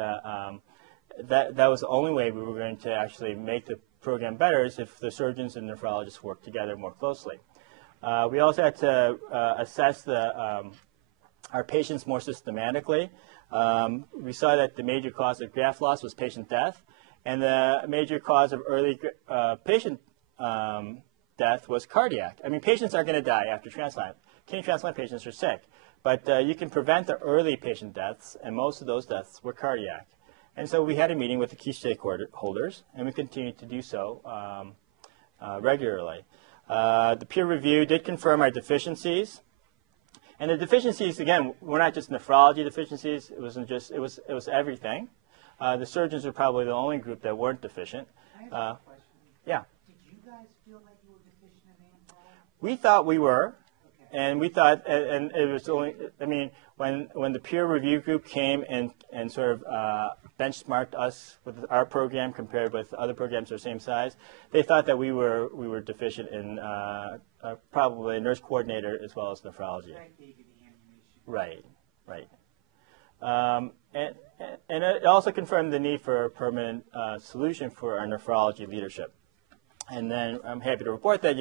that was the only way we were going to actually make the program better, is if the surgeons and nephrologists worked together more closely. We also had to assess our patients more systematically. We saw that the major cause of graft loss was patient death, and the major cause of early patient death was cardiac. I mean, patients are going to die after transplant. Kidney transplant patients are sick, but you can prevent the early patient deaths, and most of those deaths were cardiac. And so we had a meeting with the key stakeholders, and we continued to do so regularly. The peer review did confirm our deficiencies. And the deficiencies, again, were not just nephrology deficiencies. It wasn't just, it was everything. The surgeons were probably the only group that weren't deficient. I have a question. Yeah. Did you guys feel like you were deficient in Manpower? We thought we were. Okay. And we thought, and it was only, I mean, when the peer review group came and sort of benchmarked us with our program compared with other programs of the same size, they thought that we were deficient in probably nurse coordinator as well as nephrology. That gave you the ammunition. Right, right. And it also confirmed the need for a permanent solution for our nephrology leadership. And then I'm happy to report that,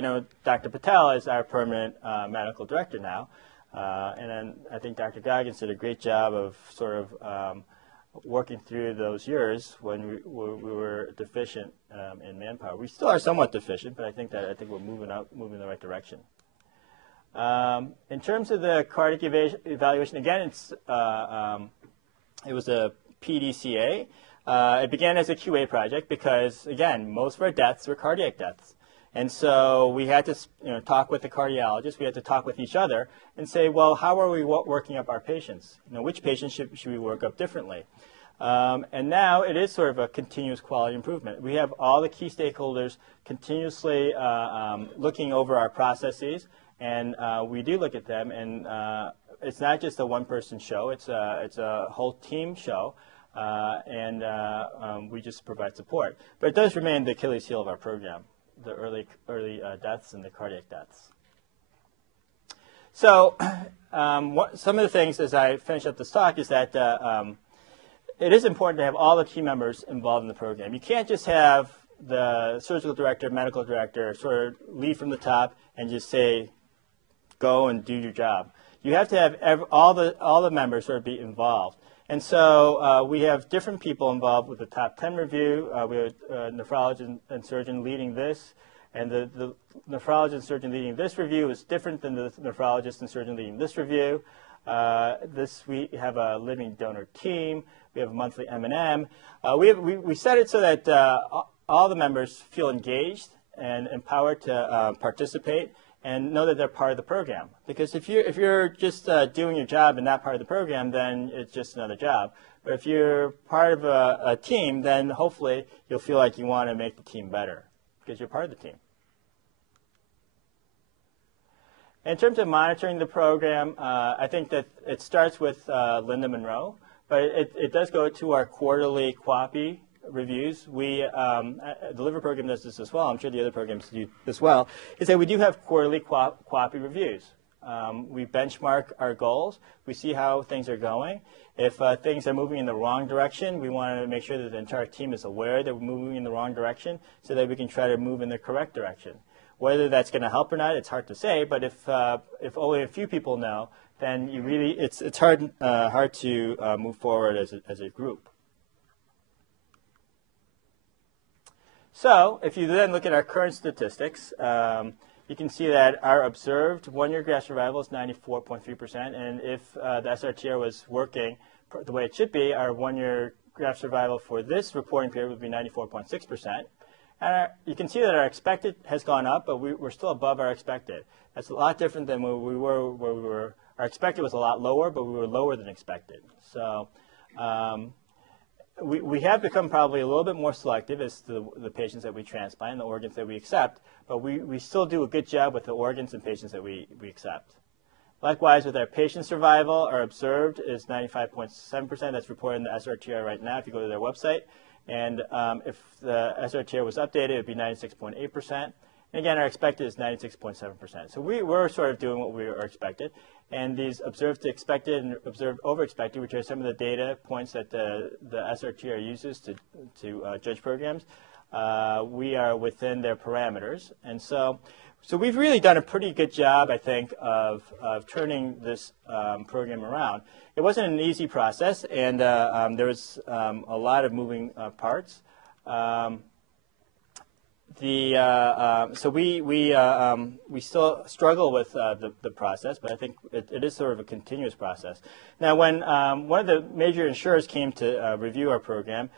Dr. Patel is our permanent medical director now. And then I think Dr. Goggins did a great job of sort of working through those years when we were deficient in manpower. We still are somewhat deficient, but I think we're moving in the right direction. In terms of the cardiac evaluation, again, it was a PDCA. It began as a QA project because, again, most of our deaths were cardiac deaths. And so we had to talk with the cardiologist. We had to talk with each other and say, well, how are we working up our patients? Which patients should we work up differently? And now it is sort of a continuous quality improvement. We have all the key stakeholders continuously looking over our processes, and we do look at them. And it's not just a one-person show. It's a whole team show. We just provide support. But it does remain the Achilles heel of our program, the early deaths and the cardiac deaths. So some of the things as I finish up this talk is that it is important to have all the team members involved in the program. You can't just have the surgical director, medical director sort of lead from the top and just say, go and do your job. You have to have all the members sort of be involved. And so we have different people involved with the top 10 review. We have a nephrologist and surgeon leading this. And the nephrologist and surgeon leading this review is different than the nephrologist and surgeon leading this review. We have a living donor team. We have a monthly M&M. We set it so that all the members feel engaged and empowered to participate and know that they're part of the program. Because if you're just doing your job and not part of the program, then it's just another job. But if you're part of a team, then hopefully you'll feel like you want to make the team better because you're part of the team. In terms of monitoring the program, I think that it starts with Linda Monroe, but it does go to our quarterly QAPI reviews. The liver program does this as well. I'm sure the other programs do as well. Is that we do have quarterly QAPI reviews. We benchmark our goals. We see how things are going. If things are moving in the wrong direction, we want to make sure that the entire team is aware that we're moving in the wrong direction so that we can try to move in the correct direction. Whether that's going to help or not, it's hard to say. But if only a few people know, then it's hard to move forward as a group. So if you then look at our current statistics, you can see that our observed one-year graft survival is 94.3%, and if the SRTR was working the way it should be, our one-year graft survival for this reporting period would be 94.6%. And you can see that our expected has gone up, but we're still above our expected. That's a lot different than where we were. Our expected was a lot lower, but we were lower than expected. So we have become probably a little bit more selective as to the patients that we transplant and the organs that we accept, but we still do a good job with the organs and patients that we accept. Likewise, with our patient survival, our observed is 95.7%. That's reported in the SRTR right now if you go to their website. And if the SRTR was updated, it would be 96.8%. And again, our expected is 96.7%. So we're sort of doing what we are expected. And these observed to expected and observed over expected, which are some of the data points that the SRTR uses to judge programs, we are within their parameters. And so we've really done a pretty good job, I think, of turning this program around. It wasn't an easy process, and there was a lot of moving parts. So we still struggle with the process, but I think it is sort of a continuous process. Now, when one of the major insurers came to review our program,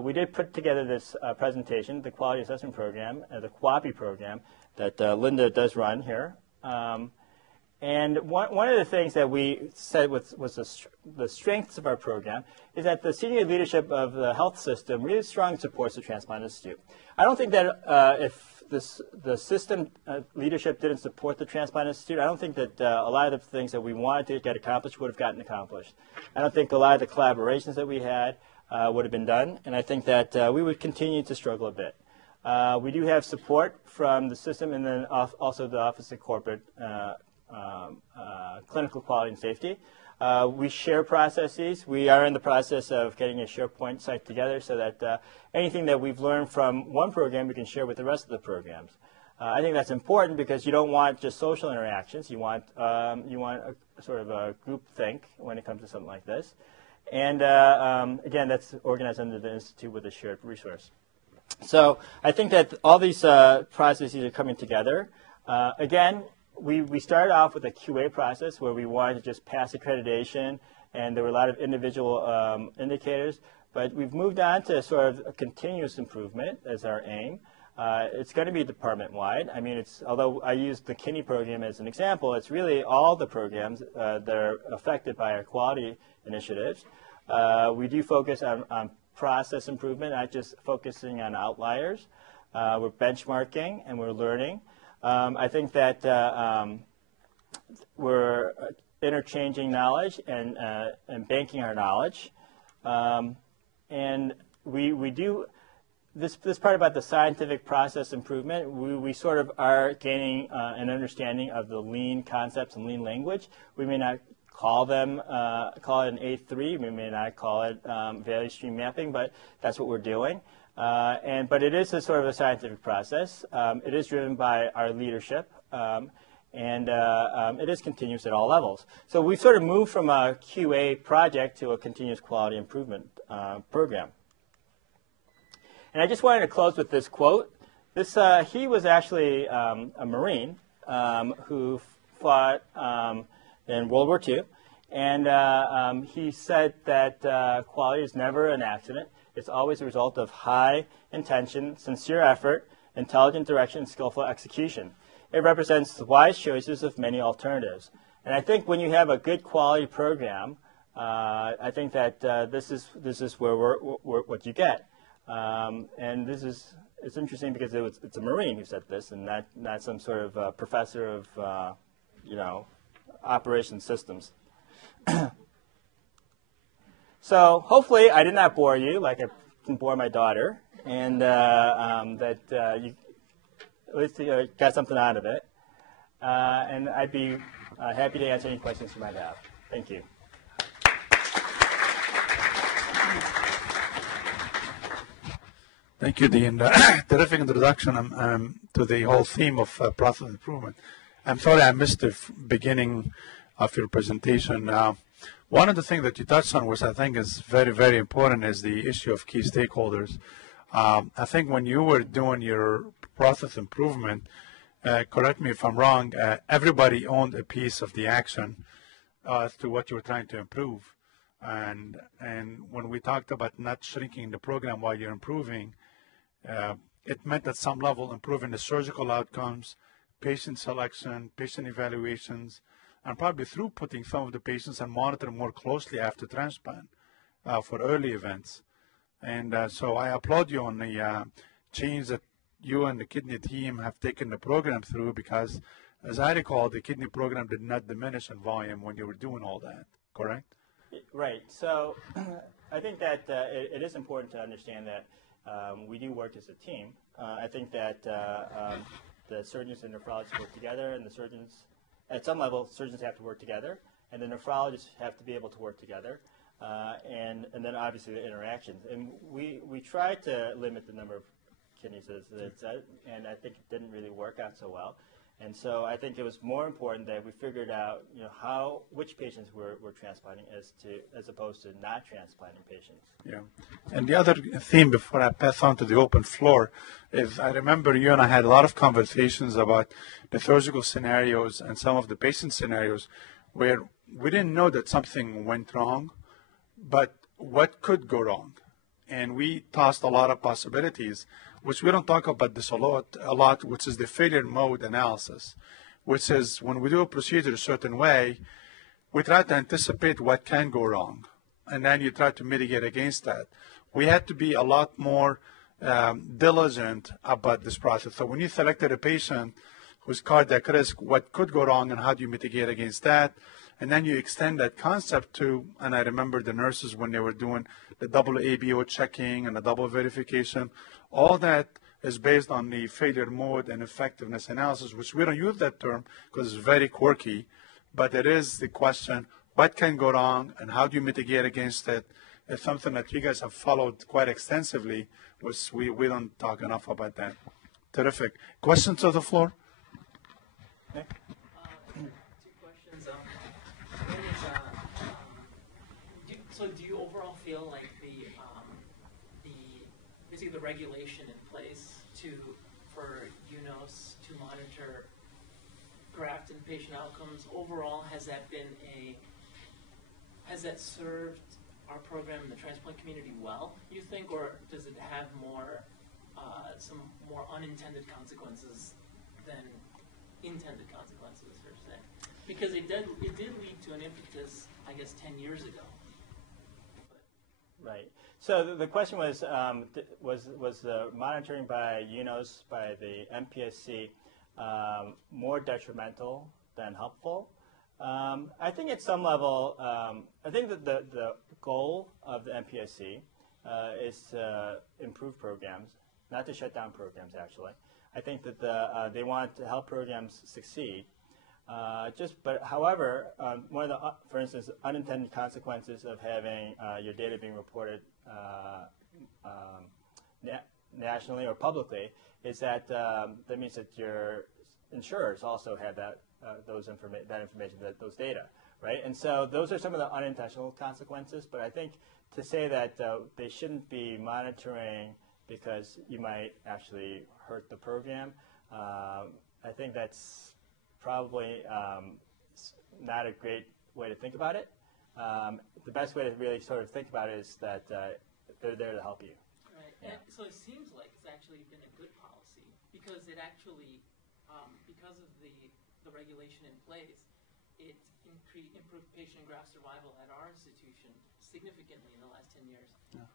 We did put together this presentation, the Quality Assessment Program, the QAPI program that Linda does run here. And one of the things that we said was the strengths of our program is that the senior leadership of the health system really strongly supports the Transplant Institute. I don't think that if the system leadership didn't support the Transplant Institute, I don't think that a lot of the things that we wanted to get accomplished would have gotten accomplished. I don't think a lot of the collaborations that we had would have been done, and I think that we would continue to struggle a bit. We do have support from the system and then also the Office of Corporate Clinical Quality and Safety. We share processes. We are in the process of getting a SharePoint site together so that anything that we've learned from one program we can share with the rest of the programs. I think that's important because you don't want just social interactions. You want a sort of a group think when it comes to something like this. And again, that's organized under the Institute with a shared resource. So I think that all these processes are coming together. Again, we started off with a QA process where we wanted to just pass accreditation, and there were a lot of individual indicators. But we've moved on to sort of a continuous improvement as our aim. It's going to be department-wide. I mean, although I used the Kidney program as an example, it's really all the programs that are affected by our quality initiatives. We do focus on process improvement, not just focusing on outliers. We're benchmarking and we're learning. I think that we're interchanging knowledge and banking our knowledge. And we do this part about the scientific process improvement. We sort of are gaining an understanding of the lean concepts and lean language. We may not call it an A3. We may not call it value stream mapping, but that's what we're doing. But it is a sort of a scientific process. It is driven by our leadership, and it is continuous at all levels. So we've sort of moved from a QA project to a continuous quality improvement program. And I just wanted to close with this quote. He was actually a Marine who fought in World War II, and he said that quality is never an accident. It's always a result of high intention, sincere effort, intelligent direction, and skillful execution. It represents the wise choices of many alternatives. And I think when you have a good quality program, I think that this is where what you get. And it's interesting because it's a Marine who said this, and not some sort of professor of operations systems. So hopefully I did not bore you like I can bore my daughter, and that you at least got something out of it. And I'd be happy to answer any questions you might have. Thank you. Thank you, Dean. Terrific introduction to the whole theme of process improvement. I'm sorry I missed the beginning of your presentation. One of the things that you touched on, which I think is very, very important, is the issue of key stakeholders. I think when you were doing your process improvement, correct me if I'm wrong, everybody owned a piece of the action as to what you were trying to improve. And when we talked about not shrinking the program while you're improving, it meant at some level improving the surgical outcomes, patient selection, patient evaluations, and probably throughputing some of the patients and monitoring more closely after transplant for early events. And so I applaud you on the change that you and the kidney team have taken the program through, because as I recall, the kidney program did not diminish in volume when you were doing all that, correct? Right. So I think that it is important to understand that we do work as a team. I think that the surgeons and nephrologists work together, and the surgeons, at some level, surgeons have to work together, and the nephrologists have to be able to work together, and then obviously the interactions. And we try to limit the number of kidneys, and I think it didn't really work out so well. And so I think it was more important that we figured out, which patients we're transplanting as opposed to not transplanting patients. Yeah. And the other theme before I pass on to the open floor is I remember you and I had a lot of conversations about the surgical scenarios and some of the patient scenarios where we didn't know that something went wrong, but what could go wrong. and we tossed a lot of possibilities, which we don't talk about this a lot, which is the failure mode analysis, which is when we do a procedure a certain way, we try to anticipate what can go wrong, and then you try to mitigate against that. We had to be a lot more diligent about this process. So when you selected a patient who's cardiac risk, what could go wrong and how do you mitigate against that? And then you extend that concept to, and I remember the nurses when they were doing the double ABO checking and the double verification, all that is based on the failure mode and effectiveness analysis, which we don't use that term because it's very quirky, but it is the question, what can go wrong and how do you mitigate against it? It's something that you guys have followed quite extensively, which we don't talk enough about that. Terrific. Questions to the floor? Nick? Two questions. One is, so do you overall feel like basically the regulation in place for UNOS to monitor graft and patient outcomes overall, has that served our program in the transplant community well, you think, or does it have some more unintended consequences than intended consequences, per se? Because it did lead to an impetus, I guess, 10 years ago. Right. So the question was the monitoring by UNOS, by the MPSC, more detrimental than helpful? I think at some level, I think that the goal of the MPSC is to improve programs, not to shut down programs, actually. I think that they want to help programs succeed. However, one of the, for instance, unintended consequences of having your data being reported nationally or publicly is that that means that your insurers also have that those data, right? And so those are some of the unintentional consequences. But I think to say that they shouldn't be monitoring because you might actually hurt the program, I think that's probably not a great way to think about it. The best way to really sort of think about it is that they're there to help you. Right. Yeah. And so it seems like it's actually been a good policy because it actually, because of the regulation in place, it improved patient graft survival at our institution significantly in the last 10 years. Yeah.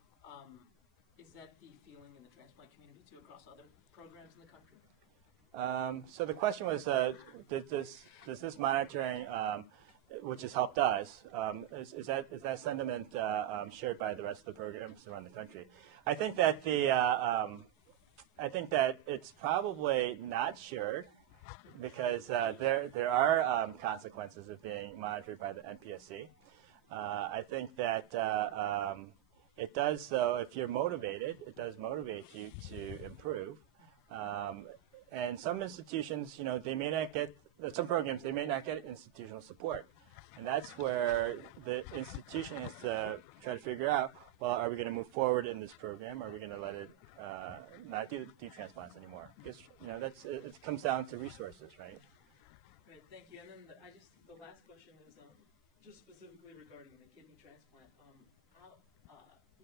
Is that the feeling in the transplant community too across other programs in the country? So the question was, does this monitoring, which has helped us, is that sentiment shared by the rest of the programs around the country? I think that it's probably not shared because there are consequences of being monitored by the MPSC. I think that it does, though, if you're motivated, it does motivate you to improve. And some institutions, they may not get, some programs, they may not get institutional support. And that's where the institution has to try to figure out, well, are we going to move forward in this program? Or are we going to let it not do transplants anymore? Because, it comes down to resources, right? Right, thank you. And then the last question is just specifically regarding the kidney transplant.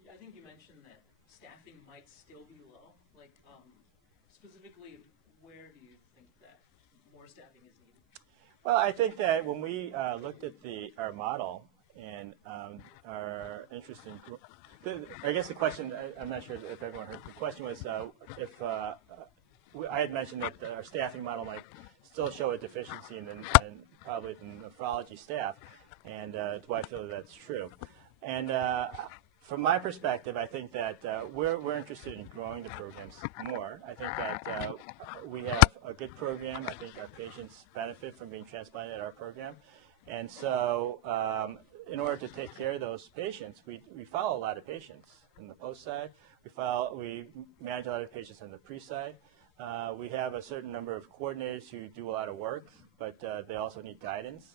I think you mentioned that staffing might still be low. Like, specifically, where do you think that more staffing is needed? Well, I think that when we looked at our model and our interest in, I guess the question, I'm not sure if everyone heard, the question was if I had mentioned that our staffing model might still show a deficiency in probably the nephrology staff, and do I feel that that's true? And from my perspective, I think that we're interested in growing the programs more. I think that we have a good program. I think our patients benefit from being transplanted at our program. And so in order to take care of those patients, we follow a lot of patients in the post side. We manage a lot of patients on the pre side. We have a certain number of coordinators who do a lot of work, but they also need guidance.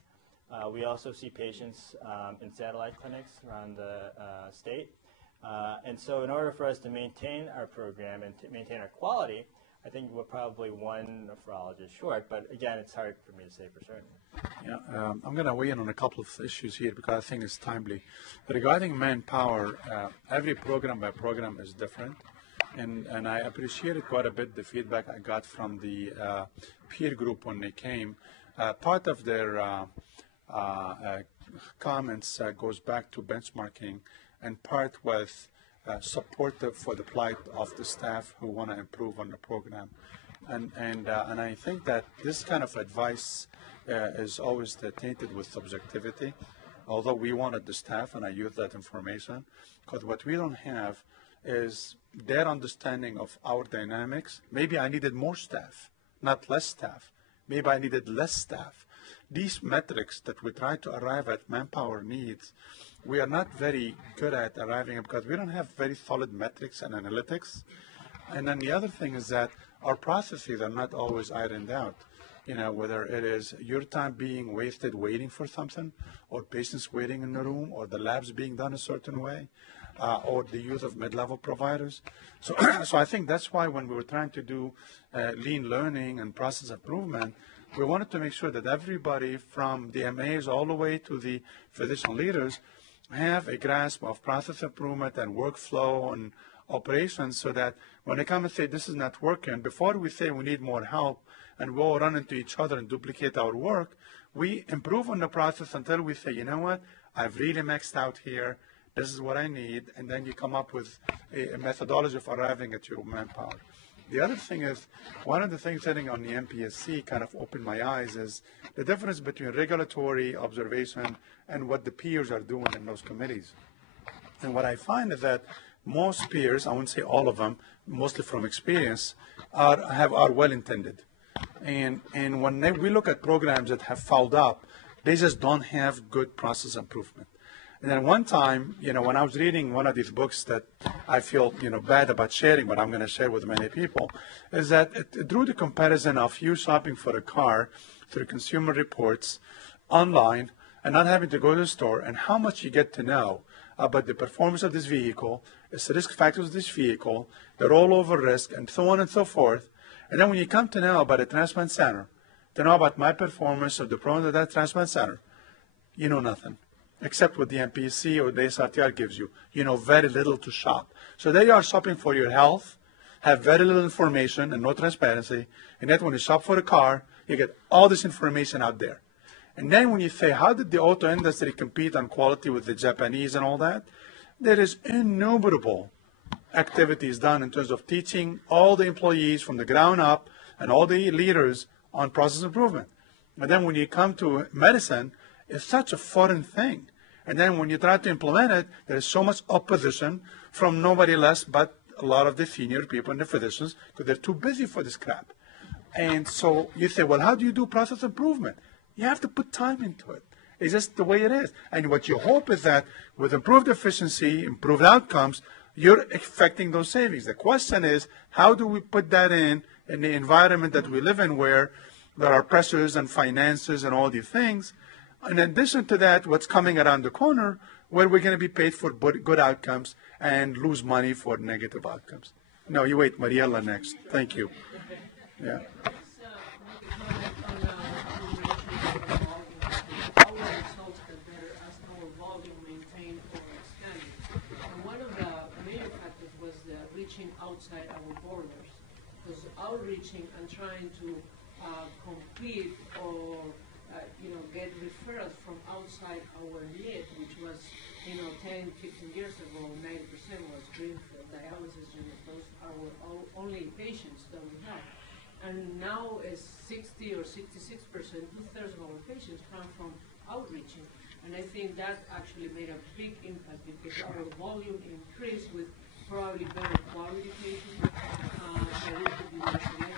We also see patients in satellite clinics around the state. And so in order for us to maintain our program and to maintain our quality, I think we're probably one nephrologist short, but again, it's hard for me to say for certain. Yeah, I'm going to weigh in on a couple of issues here because I think it's timely. Regarding Manpower, every program by program is different, and I appreciated quite a bit the feedback I got from the peer group when they came. Part of their comments goes back to benchmarking, and part with supportive for the plight of the staff who want to improve on the program. And I think that this kind of advice is always tainted with subjectivity, although we wanted the staff, and I use that information, because what we don't have is their understanding of our dynamics. Maybe I needed more staff, not less staff. Maybe I needed less staff. These metrics that we try to arrive at Manpower needs, we are not very good at arriving at because we don't have very solid metrics and analytics. And then the other thing is that our processes are not always ironed out. You know, whether it is your time being wasted waiting for something, or patients waiting in the room, or the labs being done a certain way, or the use of mid-level providers. So, so I think that's why when we were trying to do lean learning and process improvement, we wanted to make sure that everybody from the MAs all the way to the physician leaders have a grasp of process improvement and workflow and operations, so that when they come and say this is not working, before we say we need more help and we'll run into each other and duplicate our work, we improve on the process until we say, you know what, I've really maxed out here, this is what I need, and then you come up with a methodology of arriving at your Manpower. The other thing is, one of the things sitting on the MPSC kind of opened my eyes is the difference between regulatory observation and what the peers are doing in those committees. And what I find is that most peers, I wouldn't say all of them, mostly from experience, are well-intended. And when we look at programs that have fouled up, they just don't have good process improvement. And then one time, you know, when I was reading one of these books that I feel, you know, bad about sharing, but I'm going to share with many people, is that it drew the comparison of you shopping for a car through Consumer Reports online and not having to go to the store, and how much you get to know about the performance of this vehicle, its risk factors of this vehicle, the rollover risk, and so on and so forth. And then when you come to know about a transplant center, to know about my performance or the performance of that transplant center, you know nothing, except what the MPC or the SRTR gives you. You know very little to shop. So there you are shopping for your health, have very little information and no transparency, and yet when you shop for a car, you get all this information out there. And then when you say, how did the auto industry compete on quality with the Japanese and all that? There is innumerable activities done in terms of teaching all the employees from the ground up and all the leaders on process improvement. And then when you come to medicine, it's such a foreign thing. And then when you try to implement it, there is so much opposition from nobody less but a lot of the senior people and the physicians, because they're too busy for this crap. And so you say, well, how do you do process improvement? You have to put time into it. It's just the way it is. And what you hope is that with improved efficiency, improved outcomes, you're affecting those savings. The question is, how do we put that in the environment that we live in, where there are pressures and finances and all these things? In addition to that, what's coming around the corner, where we're going to be paid for good outcomes and lose money for negative outcomes. No, you wait, Mariella next. Thank you. Yeah. Outside our borders, because outreaching and trying to compete or get referrals from outside our need, which was 10, 15 years ago, 90% was greenfield dialysis units. Those are our only patients that we have, and now is 60 or 66%, 2/3 of our patients come from outreaching, and I think that actually made a big impact because our volume increased with probably better quality patients, so we could be more selective.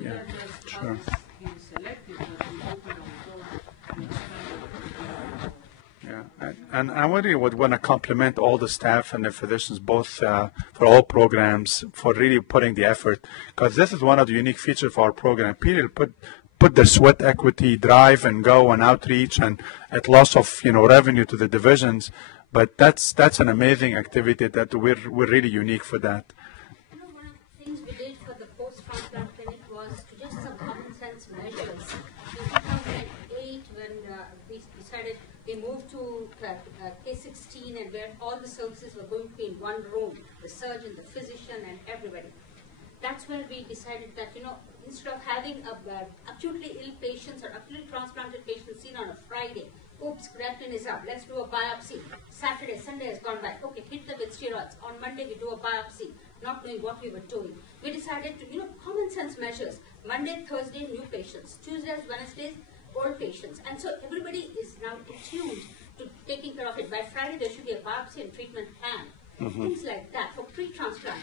Yeah, Not just sure. us being selective, but we open our doors and expand our. Yeah, and I really would want to compliment all the staff and the physicians, both for all programs, for really putting the effort, because this is one of the unique features of our program. People put their sweat equity, drive, and go and outreach, and at loss of revenue to the divisions. But that's an amazing activity that we're really unique for that. One of the things we did for the post transplant clinic was to just some common sense measures. In 2008, when we decided, we moved to K16, and where all the services were going to be in one room, the surgeon, the physician, and everybody. That's where we decided that, instead of having acutely ill patients or acutely transplanted patients seen on a Friday, oops, creatinine is up, let's do a biopsy. Saturday, Sunday has gone by, okay, hit them with steroids. On Monday, we do a biopsy, not knowing what we were doing. We decided to, common sense measures. Monday, Thursday, new patients. Tuesdays, Wednesdays, old patients. And so everybody is now attuned to taking care of it. By Friday, there should be a biopsy and treatment plan. Things like that for pre-transplant.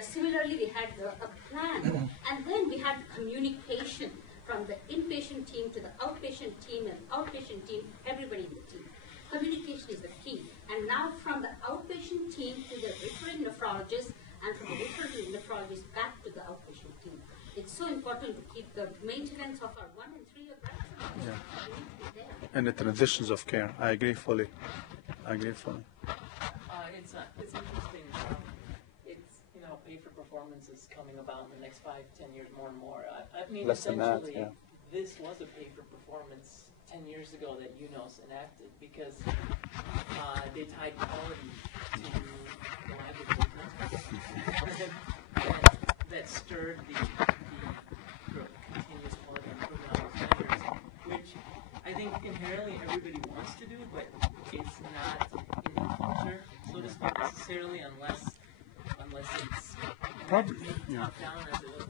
Similarly, we had a plan, and then we had communication from the inpatient team to the outpatient team and outpatient team, everybody in the team. Communication is the key. And now from the outpatient team to the referring nephrologist, and from the referring nephrologist back to the outpatient team. It's so important to keep the maintenance of our 1 and 3 year practice. And the transitions of care. I agree fully. It's interesting. Pay for performance is coming about in the next 5-10 years more and more. I mean, Less than that, essentially, yeah. this was a pay for performance 10 years ago that UNOS enacted because they tied quality to livelihood. And that stirred the continuous quality improvement on those measures, which I think inherently everybody wants to do, but it's not in the culture, so to speak, necessarily, unless it's Probably, top down as it was.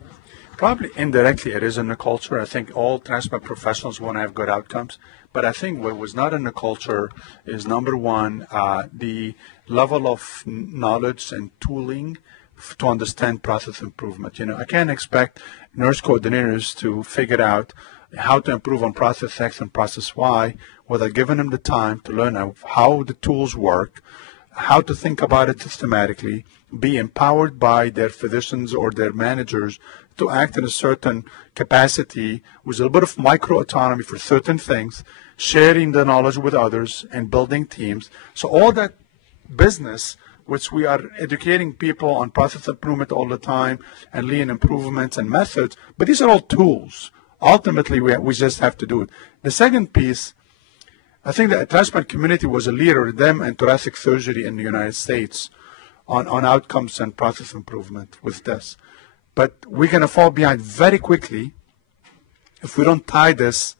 Probably indirectly it is in the culture. I think all transplant professionals want to have good outcomes. But I think what was not in the culture is, number one, the level of knowledge and tooling to understand process improvement. I can't expect nurse coordinators to figure out how to improve on process X and process Y without giving them the time to learn how the tools work, how to think about it systematically, be empowered by their physicians or their managers to act in a certain capacity with a little bit of micro autonomy for certain things, sharing the knowledge with others and building teams. So all that business, which we are educating people on process improvement all the time and lean improvements and methods, but these are all tools. Ultimately, we just have to do it. The second piece, I think the transplant community was a leader, them and thoracic surgery in the United States, on outcomes and process improvement with this. But we're going to fall behind very quickly if we don't tie this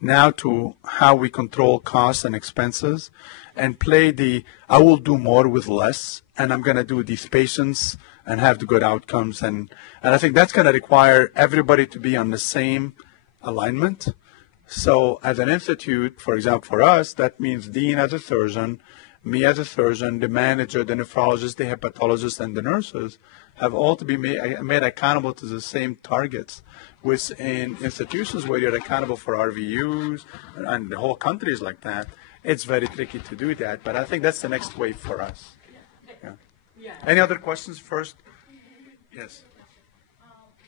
now to how we control costs and expenses and play I will do more with less, and I'm going to do these patients and have the good outcomes. And I think that's going to require everybody to be on the same alignment. So as an institute, for example, for us, that means Dean as a surgeon, me as a surgeon, the manager, the nephrologist, the hepatologist, and the nurses have all to be made accountable to the same targets. Which in institutions where you're accountable for RVUs, and the whole country is like that, it's very tricky to do that. But I think that's the next wave for us. Yeah. Any other questions first? Yes.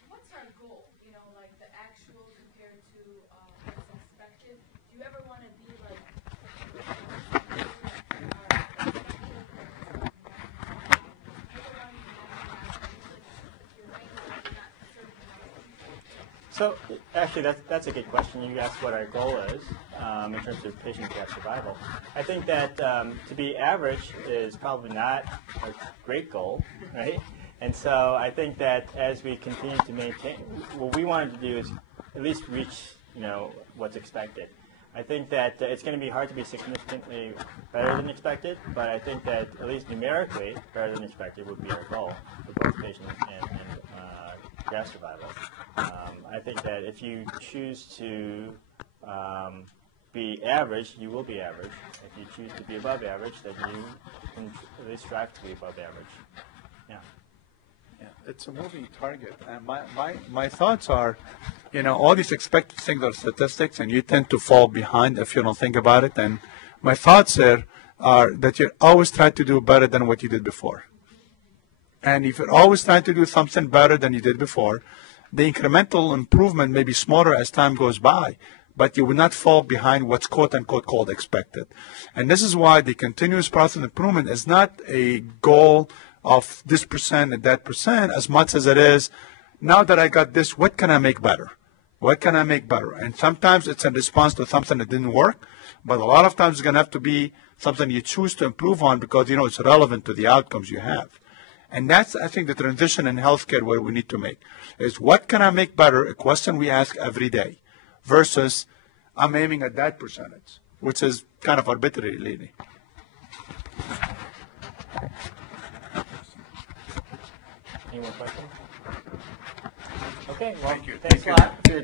What's our goal? Like the actual compared to what's expected. Do you ever want to be like? So actually, that's a good question. You asked what our goal is in terms of patient graft survival. I think that to be average is probably not a great goal, right? And so I think that as we continue to maintain, what we wanted to do is at least reach, what's expected. I think that it's going to be hard to be significantly better than expected, but I think that at least numerically better than expected would be our goal for both patient and graft survival. I think that if you choose to be average, you will be average. If you choose to be above average, then you can at least strive to be above average. Yeah. Yeah, it's a moving target. And my thoughts are, all these expected things are statistics, and you tend to fall behind if you don't think about it. And my thoughts are that you always try to do better than what you did before. And if you're always trying to do something better than you did before, the incremental improvement may be smaller as time goes by, but you will not fall behind what's quote-unquote called expected. And this is why the continuous process improvement is not a goal of this percent and that percent as much as it is now that I got this, what can I make better? What can I make better? And sometimes it's in response to something that didn't work, but a lot of times it's going to have to be something you choose to improve on because, you know, it's relevant to the outcomes you have. And that's, I think, the transition in healthcare where we need to make is what can I make better, a question we ask every day, versus I'm aiming at that percentage, which is kind of arbitrary, really. Any more questions? Okay, well, Thank you. Thanks Thank a you. lot.